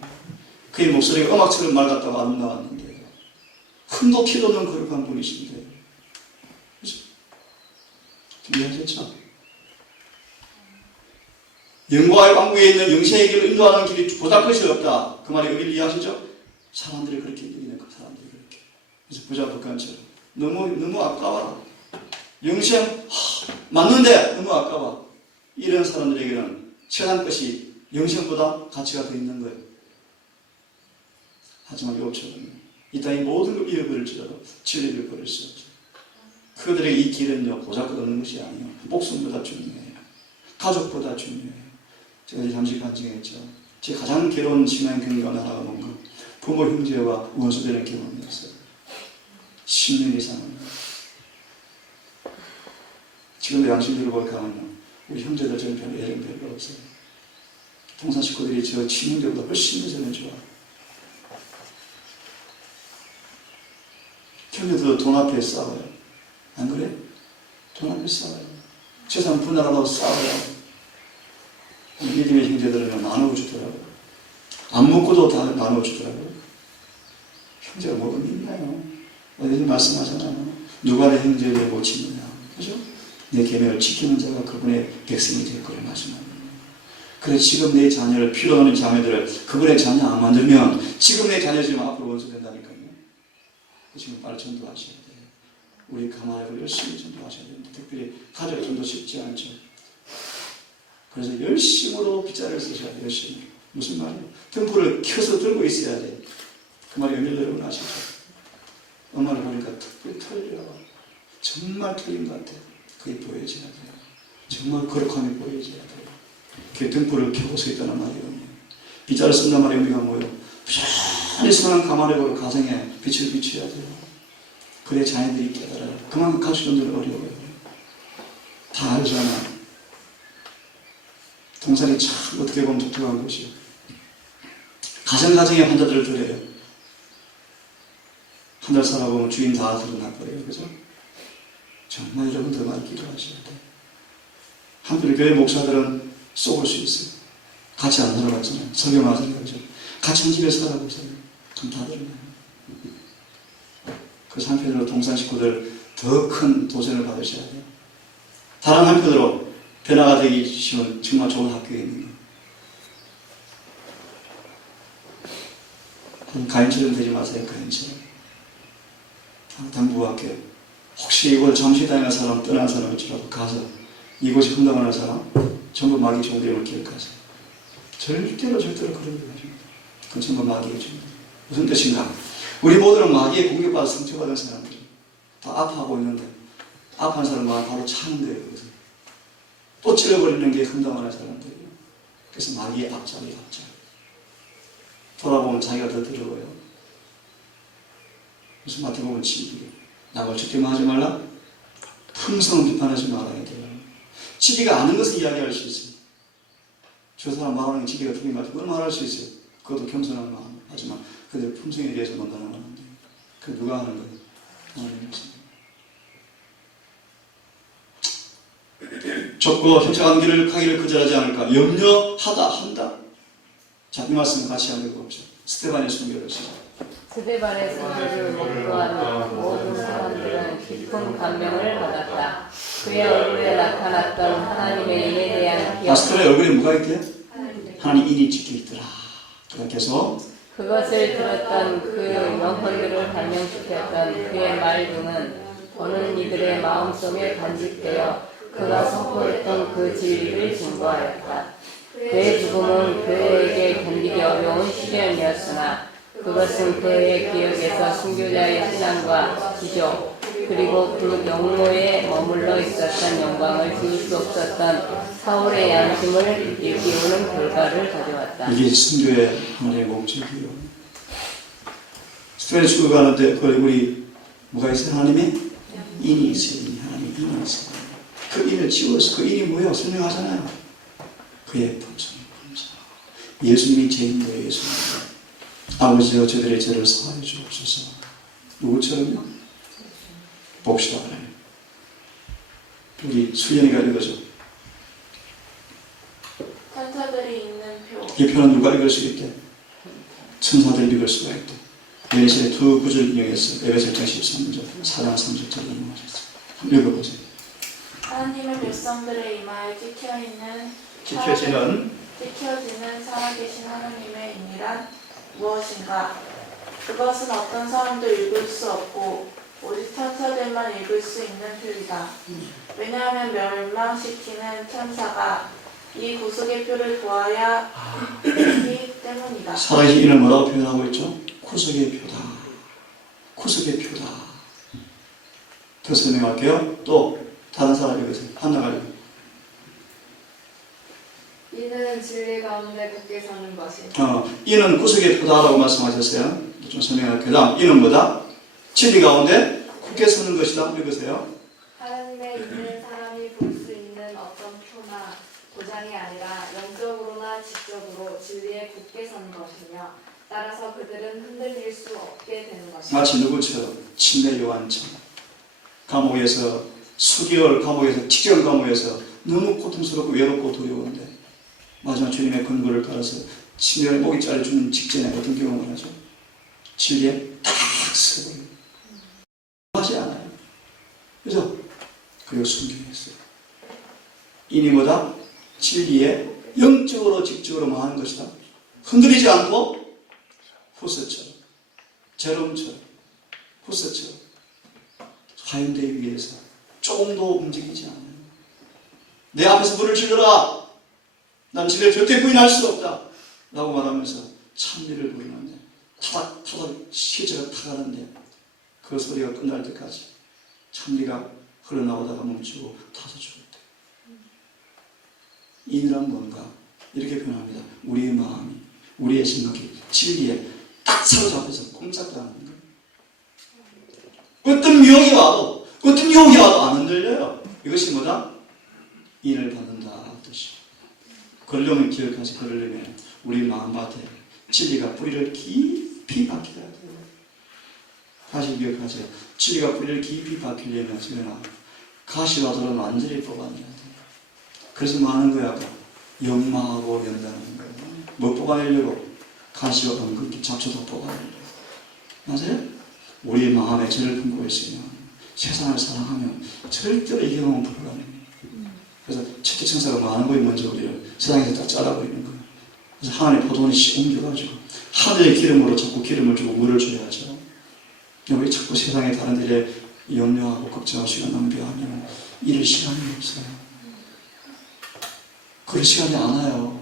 그의 목소리가 음악처럼 맑았다고 아름다웠는데요. 흠도 티도 없는 거룩한 분이신데요. 그죠? 이해하셨죠? 영광의 왕국에 있는 영생의 길로 인도하는 길이 보다 것이 없다. 그 말의 의미를 이해하시죠? 사람들이 그렇게 느끼는 거, 사람들이 그렇게. 그래서 부자복간처럼 너무 아까워. 영생 맞는데 너무 아까워. 이런 사람들에게는 세상 것이 영생보다 가치가 더 있는 거예요. 하지만 욥처럼 이 땅의 모든 걸 잃어버릴지라도 진리를 버릴 수 없어요. 그들의 이 길은요, 보잘것없는 것이 아니에요. 목숨보다 중요해요. 가족보다 중요해요. 제가 잠시 간증했죠. 제 가장 괴로운 신앙 경험 하나가 뭔가, 부모 형제와 원수되는 경험이었어요. 10년 이상은. 지금도 양심대로 볼까 하면요, 우리 형제들 저는 별로 애정 별로 없어요. 동산 식구들이 저 친형제보다 훨씬 저는 좋아. 형제들도 돈 앞에 싸워요. 안 그래? 돈 앞에 싸워요. 재산 분할하려고 싸워요. 믿음의 형제들은 나누어 주더라고요. 안 먹고도 다 나누어 주더라고요. 형제가 뭐가 있나요? 어디서 말씀하잖아요. 누가 내 형제를 못 치느냐. 그죠? 내 계명을 지키는 자가 그분의 백성이 될 거를 말씀합니다. 그래서 지금 내 자녀를, 필요 없는 자녀들을 그분의 자녀 안 만들면 지금 내 자녀지만 앞으로 원수 된다니까요. 지금 빨리 전도하셔야 돼요. 우리 가마에도 열심히 전도하셔야 됩니다. 특별히 가족 전도 쉽지 않죠. 그래서 열심으로 빗자루를 쓰셔야 돼요. 열심히. 무슨 말이에요? 등불을 켜서 들고 있어야 돼요. 그 말이 의미를 여러분 아시죠? 엄마를 보니까 특별히 틀려요. 정말 틀린 것 같아요. 그게 보여져야 돼요. 정말 거룩함이 보여져야 돼요. 그 등불을 켜고 서 있다는 말이에요. 빗자루 쓴단 말의 의미가 뭐예요? 부지런히 선한 가마를 가정에 빛을 비춰야 돼요. 그래 자녀들이 깨달아요. 그만큼 가족들은 어려워요. 다 알잖아. 동산이 참 어떻게 보면 독특한 곳이에요. 가정가정에 환자들을 드려요. 한 달 살아보면 주인 다 드러나버려요. 그죠? 정말 여러분 더 많이 기도하셔야 돼요. 한편 교회 목사들은 쏘을 수 있어요. 같이 안 살아봤잖아요. 설교하잖아요. 그죠? 같이 한 집에 살아보세요. 그럼 다 드러나요. 그 한편으로 동산 식구들 더 큰 도전을 받으셔야 돼요. 다른 한편으로 변화가 되기 쉬운 정말 좋은 학교에 있는 거. 가인처럼 되지 마세요. 가인처럼. 당부학교. 혹시 이곳 잠시 다니는 사람, 떠난 사람일지라도 가서 이곳이 흥당하는 사람, 전부 마귀 종들임을 기억하세요. 절대로 그런 일 하십니다. 그건 전부 마귀의 종들. 무슨 뜻인가? 우리 모두는 마귀의 공격받아 상처받은 사람들. 다 아파하고 있는데, 아파하는 사람만 바로 차는 거예요. 또 찔러버리는 게 흥당하는 사람들이에요. 그래서 마귀의 앞자리. 돌아보면 자기가 더 더러워요. 그래서 마태복음 7기 남을 죽게만 하지 말라. 품성은 비판하지 말아야 돼요. 지리가 아는 것을 이야기할 수 있어요. 저 사람 말하는 게 지리가 틀린 것 같아요. 그건 말할 수 있어요. 그것도 겸손한 마음. 하지만 그들 품성에 대해서 논단하면 안 돼요. 그 누가 하는 거예요? 하나님이십니다. 좁고 협착한 길을 가기를 거절하지 않을까? 염려하다 한다. 자, 이 말씀 같이 한번 읽어봅시다. 스테반의 순교를 시작. 스데반의 승리를 목도한 모든 사람들은 깊은 감명을 받았다. 그의 얼굴에 나타났던 하나님의 인에 대한 기억. 마스터의 얼굴에 뭐가 있대요? 하나님 인이 찍혀 있더라. 그래서 그것을 들었던 그 영혼들을 발명시켰던 그의 말등은 보는 이들의 마음속에 간직되어 그가 선포했던 그 진리를 증거하였다. 그의 죽음은 그에게 견디기 어려운 시련이었으나 그것은 그의 기억에서 순교자의 신앙과 기적 그리고 그 영로에 머물러 있었던 영광을 지울 수 없었던 사울의 양심을 일깨우는 결과를 가져왔다. 이게 순교의 하나님의 목적이에요. 스테반의 순교가 하는데 그 얼굴이 뭐가 있어요? 하나님의 인이 있어요. 하나님의 인이 있어요. 그 인을 지워서 그 인이 뭐예요? 설명하잖아요. 그의 품성. 예수님이 죄인도예요. 예수님. 아버지여 저들의 죄를 사하여 주옵소서. 누구처럼요? 봅시다. 우리 수연이가 읽어줘. 천사들이 있는 표. 이 표는 누가 읽을 수 있대? 천사들이 읽을 수가 있대. 예시의 두 구절 인용했어. 에베소서 13절, 4장 30절 인용하셨어. 한번 읽어보세요. 하나님의 백성들의 이마에 지켜지는 찍혀지는 살아계신 하나님의 인이란 무엇인가? 그것은 어떤 사람도 읽을 수 없고 오직 천사들만 읽을 수 있는 표이다. 왜냐하면 멸망시키는 천사가 이 구속의 표를 보아야 하기 때문이다. 살아계신 인을 뭐라고 표현하고 있죠? 구속의 표다. 구속의 표다. 더 설명할게요. 또 다른 사람 읽으세요. 한나가 읽어요. 이는 진리 가운데 굳게 서는 것이. 이는 구속의 표다라고 말씀하셨어요. 좀 설명할게요. 그 다음, 이는 뭐다? 진리 가운데 굳게 서는 것이다. 읽으세요. 하나님의 있는 사람이 볼 수 있는 어떤 표나 도장이 아니라 영적으로나 지적으로 진리에 굳게 서는 것이며 따라서 그들은 흔들릴 수 없게 되는 것이다. 마치 누구처럼? 침례 요한처럼. 감옥에서 수개월 감옥에서 직전 감옥에서 너무 고통스럽고 외롭고 두려운데 마지막 주님의 근거를 깔아서 침례 목이 잘려 죽는 직전에 어떤 경험을 하죠? 진리에 딱 서버려요. 하지 않아요. 그죠? 그리고 순교했어요. 이니 뭐다? 진리에 영적으로 직접으로 망하는 것이다. 흔들리지 않고 후스처럼 제롬처럼 후스처럼 화염대에 위해서 조금도 움직이지 않아요. 내 앞에서 불을 질러라. 난 진리를 절대 부인할 수 없다. 라고 말하면서 찬미를 부르는데 타닥타닥 시체가 타가는데 그 소리가 끝날 때까지 찬미가 흘러나오다가 멈추고 타서 죽을 때. 인이란 뭔가? 이렇게 표현합니다. 우리의 마음이, 우리의 생각이 진리에 딱 사로잡혀서 꼼짝도 안 하는 거예요. 어떤 유혹이 와도 안 흔들려요. 이것이 뭐다? 인을 받는다 뜻이. 걸려면 기억하지. 걸려면 우리 마음밭에 진리가 뿌리를 깊이 박혀야 돼요. 다시 기억하세요. 진리가 뿌리를 깊이 박히려면 수연아 가시와 돌을 완전히 뽑아내야 돼요. 그래서 뭐 하는 거야? 아까 연마하고 연다는 거예요. 뭐 뽑아내려고? 가시와 은근히 잡초도 뽑아내려고. 맞아요? 우리 마음에 죄를 품고 있으면 세상을 사랑하면 절대로 이 경험은 불가능해요. 그래서 첫째 천사가 많은 거에 먼저 우리를 세상에서 딱 잘라버리는 거예요. 그래서 하나님의 포도원이 옮겨가지고 하늘의 기름으로 자꾸 기름을 주고 물을 줘야죠. 우리 자꾸 세상에 다른 일에 염려하고 걱정하고 시간 낭비하면 이럴 시간이 없어요. 그럴 시간이 안 와요.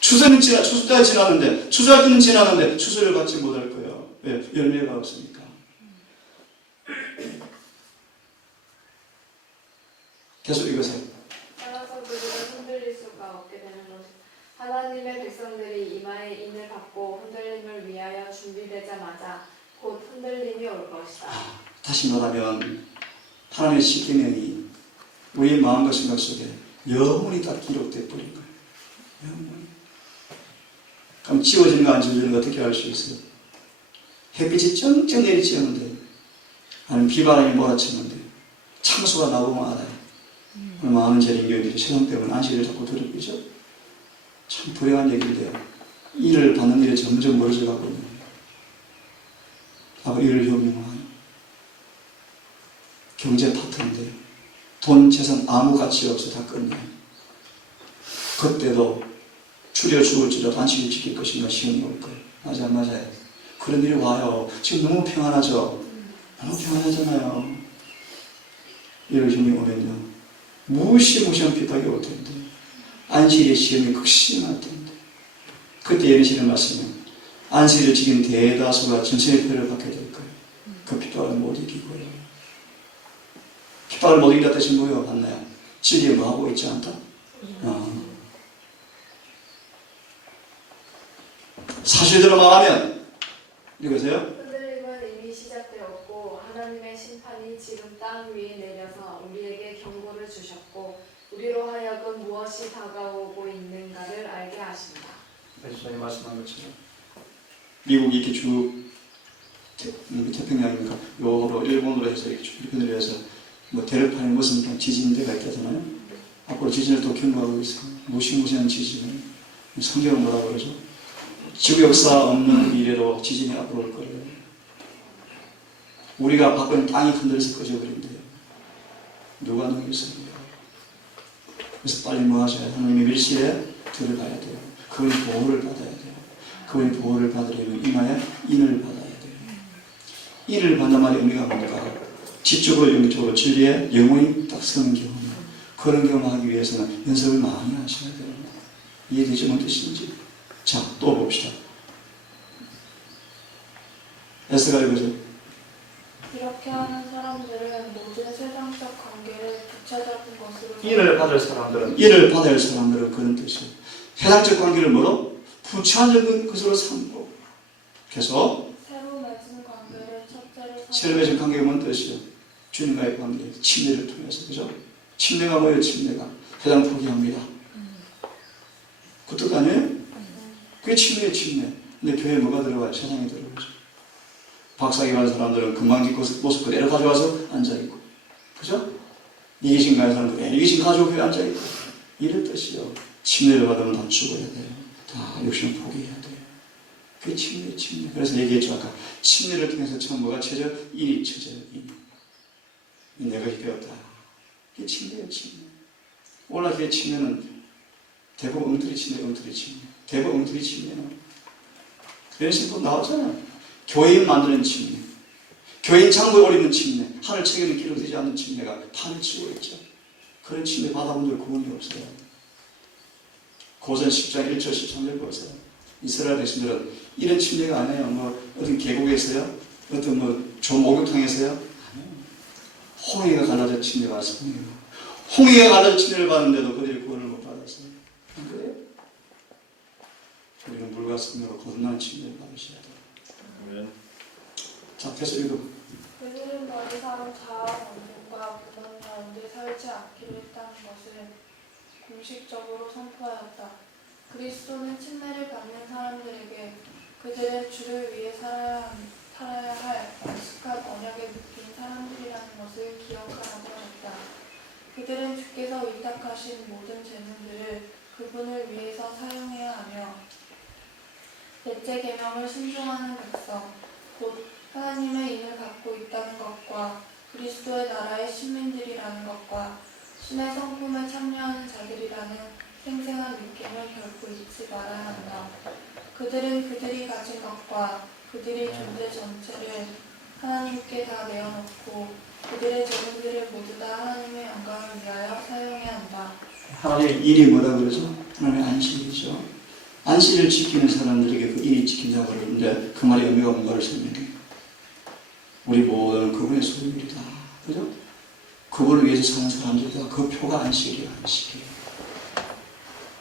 추수는 추수 때가 지났는데 추수할 때는 지났는데 추수를 받지 못할 거예요. 왜? 열매가 없으니까. 계속 읽으세요. 하나님의 백성들이 이마에 인을 받고 흔들림을 위하여 준비되자마자 곧 흔들림이 올 것이다. 다시 말하면 하나님의 십계명이 우리의 마음과 생각 속에 영원히 다 기록되어 버린 거예요. 영원히. 그럼 지워지는가 안 지워지는가 어떻게 알 수 있어요? 햇빛이 쩍쩍 내리쬐는데 아니면 비바람이 몰아치는데 창수가 나보면 알아요. 많은 재림교인들이 세상 때문에 안식일을 자꾸 더럽히죠. 참 불행한 얘기인데요. 일을 받는 일에 점점 멀어져 가고 있는 거예요. 하고 이를 효명한 경제 파트인데 돈, 재산 아무 가치 없어 다 끝나요. 그때도 추려 죽을지라도 안식일 지킬 것인가 시험이 올 거예요. 맞아, 맞아요. 그런 일이 와요. 지금 너무 평안하죠? 너무 평안하잖아요. 이럴 시험이 오면요. 무시무시한 비박이 올 텐데 안식일의 시험이 극심할 텐데 그때 예언시는 말씀은 안식일을 지킨 대다수가 전생의 표를 받게 될 거예요. 그 핍박을 못 이기고요. 핍박을 못 이긴다 뜻이 뭐예요? 맞나요? 진리에 뭐 하고 있지 않다? 사실대로 말하면 읽으세요. 흔들림은 이미 시작되었고 하나님의 심판이 지금 땅 위에 내려서 우리에게 경고를 주셨고 우리로 하여금 무엇이 다가오고 있는가를 알게 하십니다. 전에 말씀한 것처럼 미국이 이렇게 쭉 태평양이니까 요로 일본으로 해서 이렇게 쭉 이렇게 해서 뭐 대륙판에 무슨 지진대가 있다잖아요. 앞으로 지진을 또 경고하고 있어요. 무시무시한 지진을 성경은 뭐라고 그러죠? 지구 역사 없는 미래로 지진이 앞으로 올 거예요. 우리가 바꾸는 땅이 흔들려서 꺼져버린대요. 누가 넘겼습니까? 그래서 빨리 뭐 하셔야 돼요? 하나님의 밀실에 들어가야 돼요. 그분이 보호를 받아야 돼요. 그분이 보호를 받으려면 이마에 인을 받아야 돼요. 인을 받는 말의 의미가 뭡니까? 지적으로 영적으로 진리에 영혼이 딱 서는 경험. 그런 경험하기 위해서는 연습을 많이 하셔야 돼요. 이해되지 못하시는지? 자, 또 봅시다. 에스가 읽으세요. 이렇게 하는 사람들은 모든 세상적 관계를 부차적인 것으로 인을 받을 사람들은 그런 뜻이에요. 세상적 관계를 뭐로? 부차적인 것으로 삼고 계속 새로 맺은 관계를 첫째로 새로 맺은 관계가 뭔 뜻이에요? 주님과의 관계, 침례를 통해서. 그죠? 침례가 뭐예요? 침례가 세상 포기합니다. 그 뜻 아니에요? 그게 침례예요, 침례. 근데 교회에 뭐가 들어가요? 세상이 들어가죠. 박사기 가는 사람들은 금방 짓고 모습 그대로 가져와서 앉아있고. 그죠? 이기신 가는 사람들은 이기신 가지고 교회에 앉아있고. 이럴 뜻이요. 침례를 받으면 다 죽어야 돼요. 다 욕심을 포기해야 돼요. 그게 침례예요, 침례. 그래서 얘기했죠, 아까. 침례를 통해서 처음 뭐가 쳐져? 일이 쳐져요, 일. 내가 되었다. 그게 침례예요, 침례. 오늘 그게 침례는 대부분 엉터리 침례, 엉터리 침례. 대부분 엉터리 침례는. 이런 식으로 나왔잖아요. 교인 만드는 침례. 교인 창고에 올리는 침례. 하늘 책에는 기록되지 않는 침례가 판을 치고 있죠. 그런 침례 받아본 적 구원이 없어요. 고전 10장 1절 13절 보세요. 이스라엘 백성들은 이런 침례가 아니에요. 뭐 어떤 계곡에서요? 어떤 뭐 좋은 목욕탕에서요? 아니에요. 홍해가 갈라져 침례가 왔어요. 홍해가 갈라져 침례를 받는데도 그들이 구원을 못 받았어요. 안 그래요? 우리는 물과 성령으로 거듭난 침례를 받으셔야 돼요. 자, 계속 읽어. 그들은 더 이상 자아 원동과 분원 가운데 살지 않기로 했다는 것을 공식적으로 선포하였다. 그리스도는 침례를 받는 사람들에게 그들의 주를 위해 살아야 할 완숙한 언약에 묶인 사람들이라는 것을 기억하라고 하였다. 그들은 주께서 위탁하신 모든 재능들을 그분을 위해서 사용해야 하며 넷째 계명을 순종하는 백성, 곧 하나님의 인을 갖고 있다는 것과 그리스도의 나라의 시민들이라는 것과 신의 성품에 참여하는 자들이라는 생생한 느낌을 결코 잊지 말아야 한다. 그들은 그들이 가진 것과 그들의 존재 전체를 하나님께 다 내어놓고 그들의 재능들을 모두 다 하나님의 영광을 위하여 사용해야 한다. 하나님의 일이 뭐라고 그러죠? 하나님의 안식이죠. 안식을 지키는 사람들에게 그 일이 지킨다고 그러는데 그 말의 의미가 뭔가를 설명해요. 우리 모두는 그분의 소유물이다. 그죠? 그분을 위해서 사는 사람들이다. 그 표가 안식이에요. 안식이에요.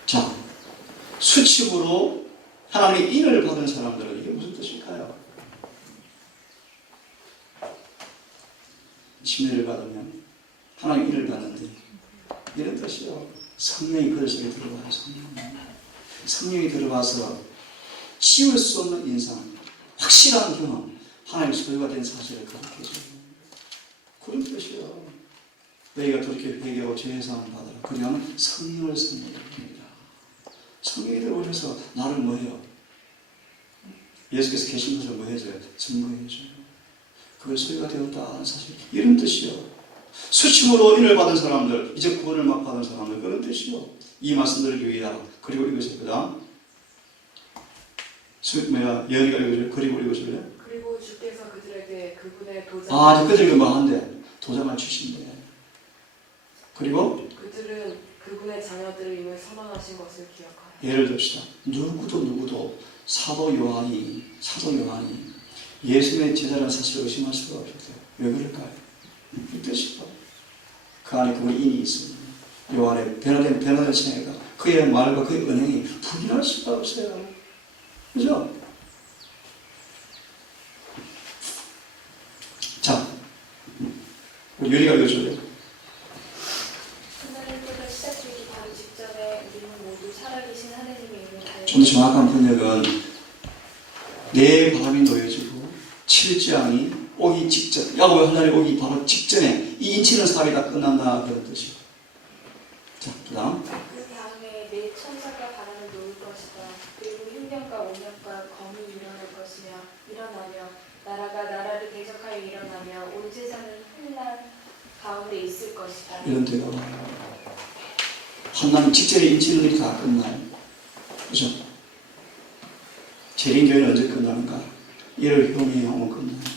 자, 수치로 하나님의 인을 받은 사람들은 이게 무슨 뜻일까요? 침례를 받으면 하나님의 인을 받는데 이런 뜻이요. 성령이 그들 속에 들어와요. 성령이 들어와서 지울 수 없는 인상, 확실한 경험, 하나님의 소유가 된 사실을 가르쳐줘요. 그런 뜻이요. 너희가 돌이켜 회개하고 죄의 사함을 받아라. 그러면 성령을 선물합니다. 성령이 들어오셔서 나를 뭐해요? 예수께서 계신 것을 뭐 해줘요? 증거해줘요. 그걸 소유가 되었다는 사실. 이런 뜻이요. 수침으로 인을 받은 사람들, 이제 구원을 막 받은 사람들, 그런 뜻이요. 이 말씀들을 위하여. 그리고 이것을 그다음 예언이가 읽어줘요. 그리고 읽어줄래? 그리고 주께서 그들에게 그분의 도장 그들에게 뭐 한대? 도장을 주신대. 그리고 그들은 그분의 자녀들임을 선언하신 것을 기억하라. 예를 듭시다. 누구도 사도 요한이 예수님의 제자라는 사실을 의심할 수가 없었어요. 왜 그럴까요? 이 뜻이요. 그 안에 그분의 인이 있습니다. 요한의 변화된 생애가 그의 말과 그의 은행이 부인할 수가 없어요. 그죠? 자, 우리 유리가 읽어줄래요? 하나님 때가 시작되기 바로 직전에 우리는 모두 살아계신 하나님의 이름을 좀 더 정확한 번역은 내 바람이 놓여지고 칠장이 오기 직전, 야곱의 환란이 오기 바로 직전에 이 인치는 사업이 다 끝난다 그런 뜻이에요. 자, 그 다음에 내 천사가 바람을 놓을 것이다. 그리고 흉년과 오년과 검이 일어나며 나라가 나라를 대적하여 일어나며 온 세상은 혼란 가운데 있을 것이다. 이런 때가 와요. 환란 직전에 인치는 일이 다 끝나요. 그죠? 재림교회는 언제 끝나는가? 1월 효명이 오면 끝나요.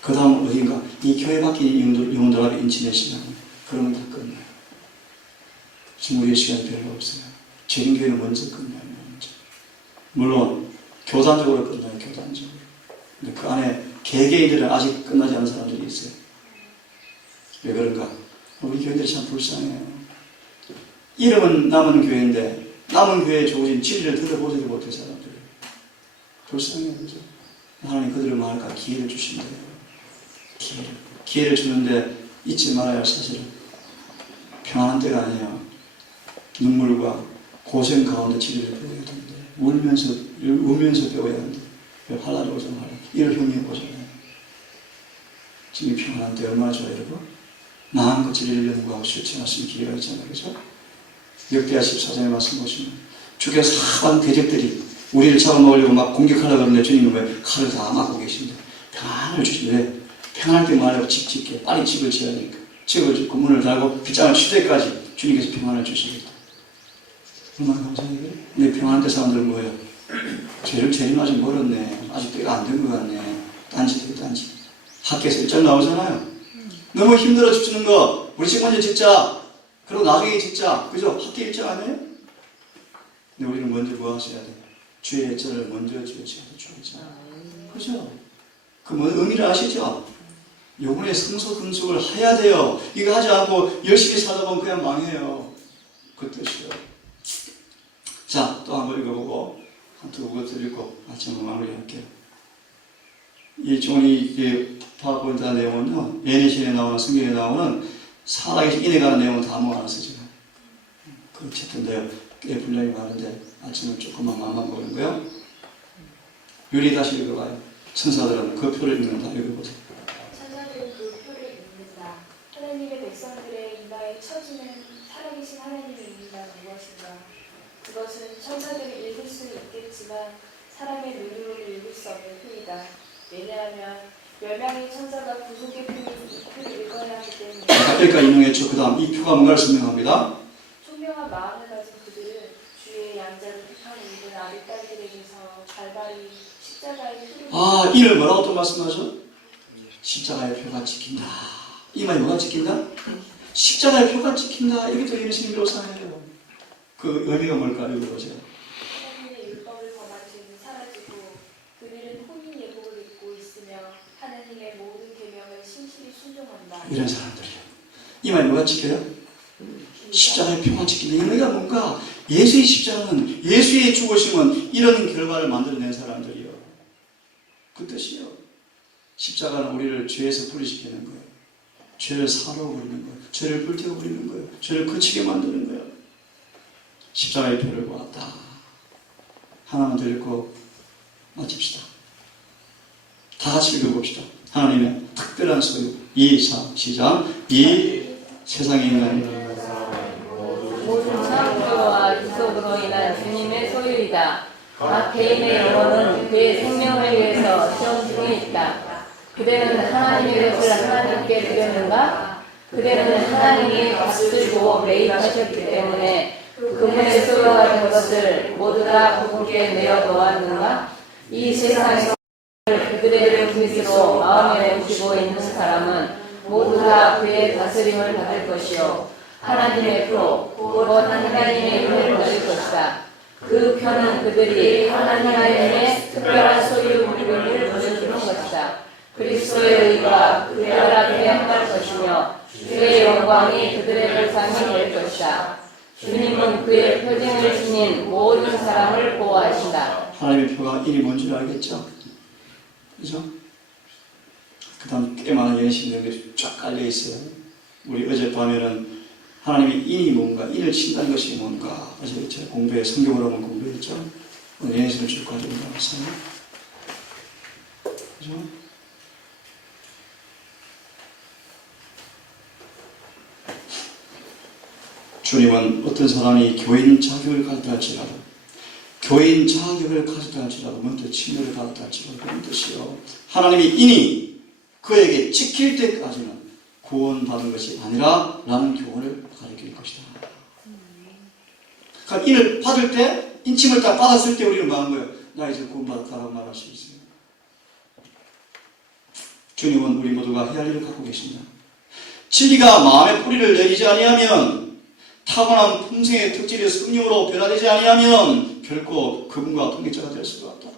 그 다음 어딘가 이 교회 바뀐 영혼들 앞에 인치는 시간, 그러면 다 끝나요. 지금 우리의 시간이 별로 없어요. 재림교회는 먼저 끝나요. 먼저. 물론 교단적으로 끝나요. 교단적으로. 근데 그 안에 개개인들은 아직 끝나지 않은 사람들이 있어요. 왜 그런가? 우리 교회들이 참 불쌍해요. 이름은 남은 교회인데 남은 교회에 주어진 진리를 들어보지도 못해 사람들이. 불쌍해요. 그죠? 하나님 그들을 말할까 기회를 주신대요. 기회를 주는데 잊지 말아야 할 사실은 평안한 때가 아니에요. 눈물과 고생 가운데 진리를 배워야 되는데 울면서 배워야 하는데 환란이 오잖아요. 이런 형이 오잖아요. 지금 평안한 때 얼마나 좋아요, 여러분? 마음과 진리를 연구하고 실천할 수 있는 기회가 있잖아요. 그죠? 역대하 14장의 말씀 보시면 주께서 사방 대적들이 우리를 잡아먹으려고 막 공격하려고 하는데 주님은 왜 칼을 다 막고 계신데 평안을 주시는데 왜? 평안할 때 말하고 집 짓게 빨리 집을 지어야 되니까 집을 짓고 문을 닫고 빗장을 칠 때까지 주님께서 평안을 주시겠다. 얼마나 감사해요. 근데 평안할 때 사람들은 뭐예요? 재림 아직 멀었네. 아직 때가 안 된 것 같네. 딴짓. 학교에서 일장 나오잖아요. 너무 힘들어 죽는 거 우리 집 먼저 짓자. 그리고 나중에 짓자. 그죠? 학교 일장 아니에요? 근데 우리는 먼저 뭐 하셔야 돼요? 주의 일자를 먼저 지어야 돼요. 주의 일자. 그죠? 그 뭐 의미를 아시죠? 요번에 성소 건축을 해야 돼요. 이거 하지 않고 열심히 살다 보면 그냥 망해요. 그 뜻이요. 자, 또 한번 읽어보고 한두 구절 읽고 아침에 마무리할게요. 이 종이 파워포인트 내용은요, 예니신에 나오는 성경에 나오는 살아계신 인에 관한 내용은 다 모아놨어요. 제가. 그 챕터인데요. 꽤 분량이 많은데 아침에 조금만 마음만 보는고요. 유리 다시 읽어봐요. 천사들은 그 표를 읽는다. 읽어보세요. 천사들은 그 표를 읽는다. 하나님의 백성들의 이마에 처지는 살아계신 하나님의 의미가 무엇인가? 그것은 천사들이 읽을 수는 있겠지만 사람의 눈으로는 읽을 수 없는 표이다. 왜냐하면 멸망의 천사가 구속의 표인 이 표를 읽어야 하기 때문에. 여기까지 인용했죠. 그 다음 이 표가 뭔가를 설명합니다. 총명한 마음을 가진 그들은 주의 양자를 택하는 이들 아랫딸들에게서 발발이 십자가의 표를 이를 뭐라고 또 말씀하죠? 십자가의 표가 찍힌다. 이 말이 뭐가 찍힌다? 십자가의 표가 찍힌다. 이렇게 또 예수님이 묘사해요. 그 의미가 뭘까요? 읽어보세요. 하나님의 율법을 범한 죄는 사라지고 그들은 혼인 예복을 입고 있으며 하나님의 모든 계명을 신실히 순종한다. 이런 사람들이요. 이 말이 뭐가 찍혀요? 십자가의 평화 지키는 의미가 뭔가? 예수의 십자가는, 예수의 죽으심은 이런 결과를 만들어낸 사람들이요. 그 뜻이요. 십자가는 우리를 죄에서 분리시키는 거예요. 죄를 사로버리는 거예요. 죄를 불태워버리는 거예요. 죄를 그치게 만드는 거예요. 십자가의 표를 보았다. 하나만 더 읽고 마칩시다. 다 같이 읽어봅시다. 하나님의 특별한 소유. 2, 3, 시작. 이 세상에 있는 모든 창조와 기속으로 인한 주님의 소유이다. 각 개인의 영혼은 그의 생명을 위해서 시험 중에 있다. 그대는 하나님의 것을 하나님께 드렸는가? 그대는 하나님이 값을 주고 매입하셨기 때문에 그분의 소유가 된 것을 모두 다 그분께 내어놓았는가? 이 세상에서 그들의 뜻으로 마음에 묻히고 있는 사람은 모두 다 그의 다스림을 받을 것이요 하나님의 표, 곧 하나님의 은혜를 받을 것이다. 그 표는 그들이 하나님의 특별한 소유 물건을 보여주는 것이다. 그리스도의 의가 그들 앞에 행할 것이며 주의 영광이 그들의 별상이 될 것이다. 주님은 그의 표징을 지닌 모든 사람을 보호하신다. 하나님의 표가 인이 뭔지 알겠죠? 그죠? 그 다음 꽤 많은 예시들이 쫙 깔려있어요. 우리 어젯밤에는 하나님의 인이 뭔가, 인을 친다는 것이 뭔가, 어제 제가 성경으로 한번 공부했죠? 오늘 예시를 쭉 가지고 나왔어요. 그죠? 주님은 어떤 사람이 교인 자격을 가졌다 할지라도, 교인 자격을 가졌다 할지라도, 먼저 침례를 받았다 할지라도, 그런 뜻이요. 하나님의 인이 그에게 지킬 때까지는 구원받은 것이 아니라 라는 교훈을 가르칠 것이다. 그러니까 인을 받을 때, 인침을 딱 받았을 때 우리는 말하는 거예요. 나 이제 구원받았다라고 말할 수 있어요. 주님은 우리 모두가 해야 할 일을 갖고 계십니다. 진리가 마음의 뿌리를 내리지 아니하면, 타고난 품성의 특질이 성령으로 변화되지 아니하면 결코 그분과 동행자가 될 수가 없다.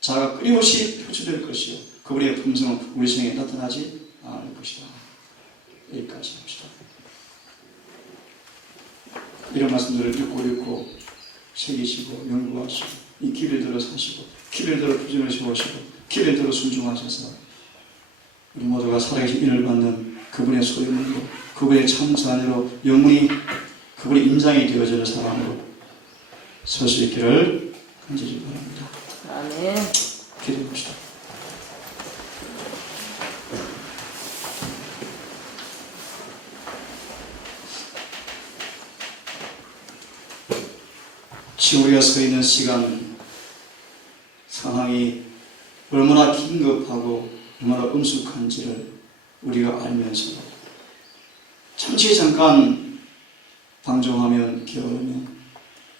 자가 끊임없이 표출될 것이요 그분의 품성은 우리 생에 나타나지 않을 것이다. 여기까지 합시다. 이런 말씀들을 읽고 새기시고 연구하시고 이 길을 들어 사시고 길을 들어 표준을 세우시고 길을 들어 순종하셔서 우리 모두가 살아계신 인을 받는 그분의 소유물로 그분의 참 자녀로 영원히 그분의 임장이 되어지는 사람으로 설 수 있기를 간절히 바랍니다. 아멘. 기도합시다. 지금 우리가 서 있는 시간 상황이 얼마나 긴급하고 얼마나 엄숙한지를 우리가 알면서도 잠시 잠깐 방종하면 게으르면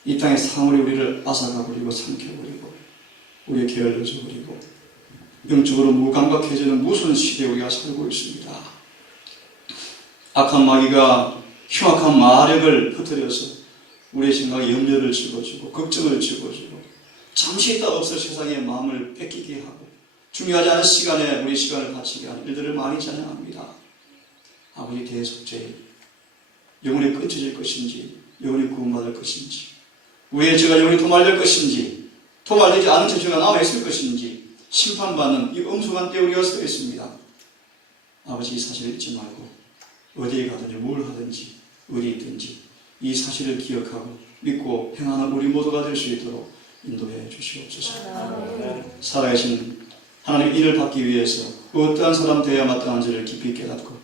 이 땅의 사물이 우리를 앗아가버리고 삼켜버리고 우리의 게을러져버리고 영적으로 무감각해지는 무서운 시대에 우리가 살고 있습니다. 악한 마귀가 흉악한 마력을 퍼뜨려서 우리의 생각에 염려를 집어주고 걱정을 집어주고 잠시 있다 없어 세상의 마음을 뺏기게 하고 중요하지 않은 시간에 우리 시간을 바치게 하는 일들을 많이 찬양합니다. 아버지 대속죄 영원히 끊어질 것인지 영원히 구원받을 것인지 우리의 죄가 영원히 도말될 것인지 도말되지 않은 죄가 남아있을 것인지 심판받는 이 엄숙한 때에 우리가 서 있습니다. 아버지 이 사실을 잊지 말고 어디에 가든지 뭘 하든지 어디 있든지 이 사실을 기억하고 믿고 행하는 우리 모두가 될 수 있도록 인도해 주시옵소서. 살아계신 하나님의 인을 받기 위해서 어떠한 사람 되어야 마땅한지를 깊이 깨닫고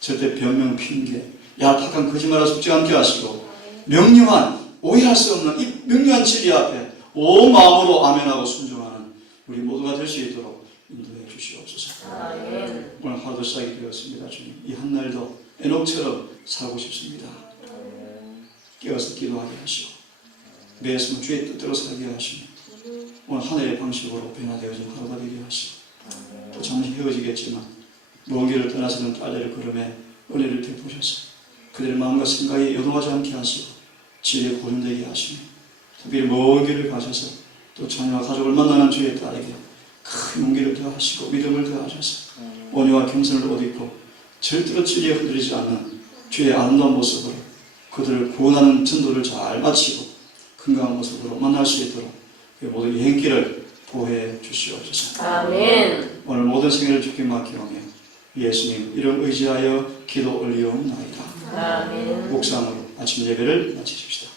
절대 변명, 핑계, 얄팍한 거짓말을 속지 않게 하시고 명령한, 오해할 수 없는 이 명령한 진리 앞에 온 마음으로 아멘하고 순종하는 우리 모두가 될 수 있도록 인도해 주시옵소서. 오늘 하루도 시작이 되었습니다. 주님, 이 한 날도 에녹처럼 살고 싶습니다. 깨어서 기도하게 하시고 매 순간 주의 뜻대로 살게 하시고 오늘 하늘의 방식으로 변화되어진 하루가 되게 하시고 또 잠시 헤어지겠지만 먼 길을 떠나서는 딸들의 걸음에 은혜를 베푸셔서 그들의 마음과 생각이 요동하지 않게 하시고 지혜에 고정되게 하시며 특별히 먼 길을 가셔서 또 자녀와 가족을 만나는 주의 딸에게 큰 용기를 더하시고 믿음을 더하셔서 온유와 겸손을 옷입고 절대로 진리에 흔들리지 않는 주의 아름다운 모습으로 그들을 구원하는 전도를 잘 마치고 건강한 모습으로 만날 수 있도록 그 모든 여행길을 보호해 주시옵소서. 아멘. 오늘 모든 생애를 주께 맡기오며 예수님 이름 의지하여 기도 올리옵나이다. 아멘. 묵상으로 아침 예배를 마치십시다.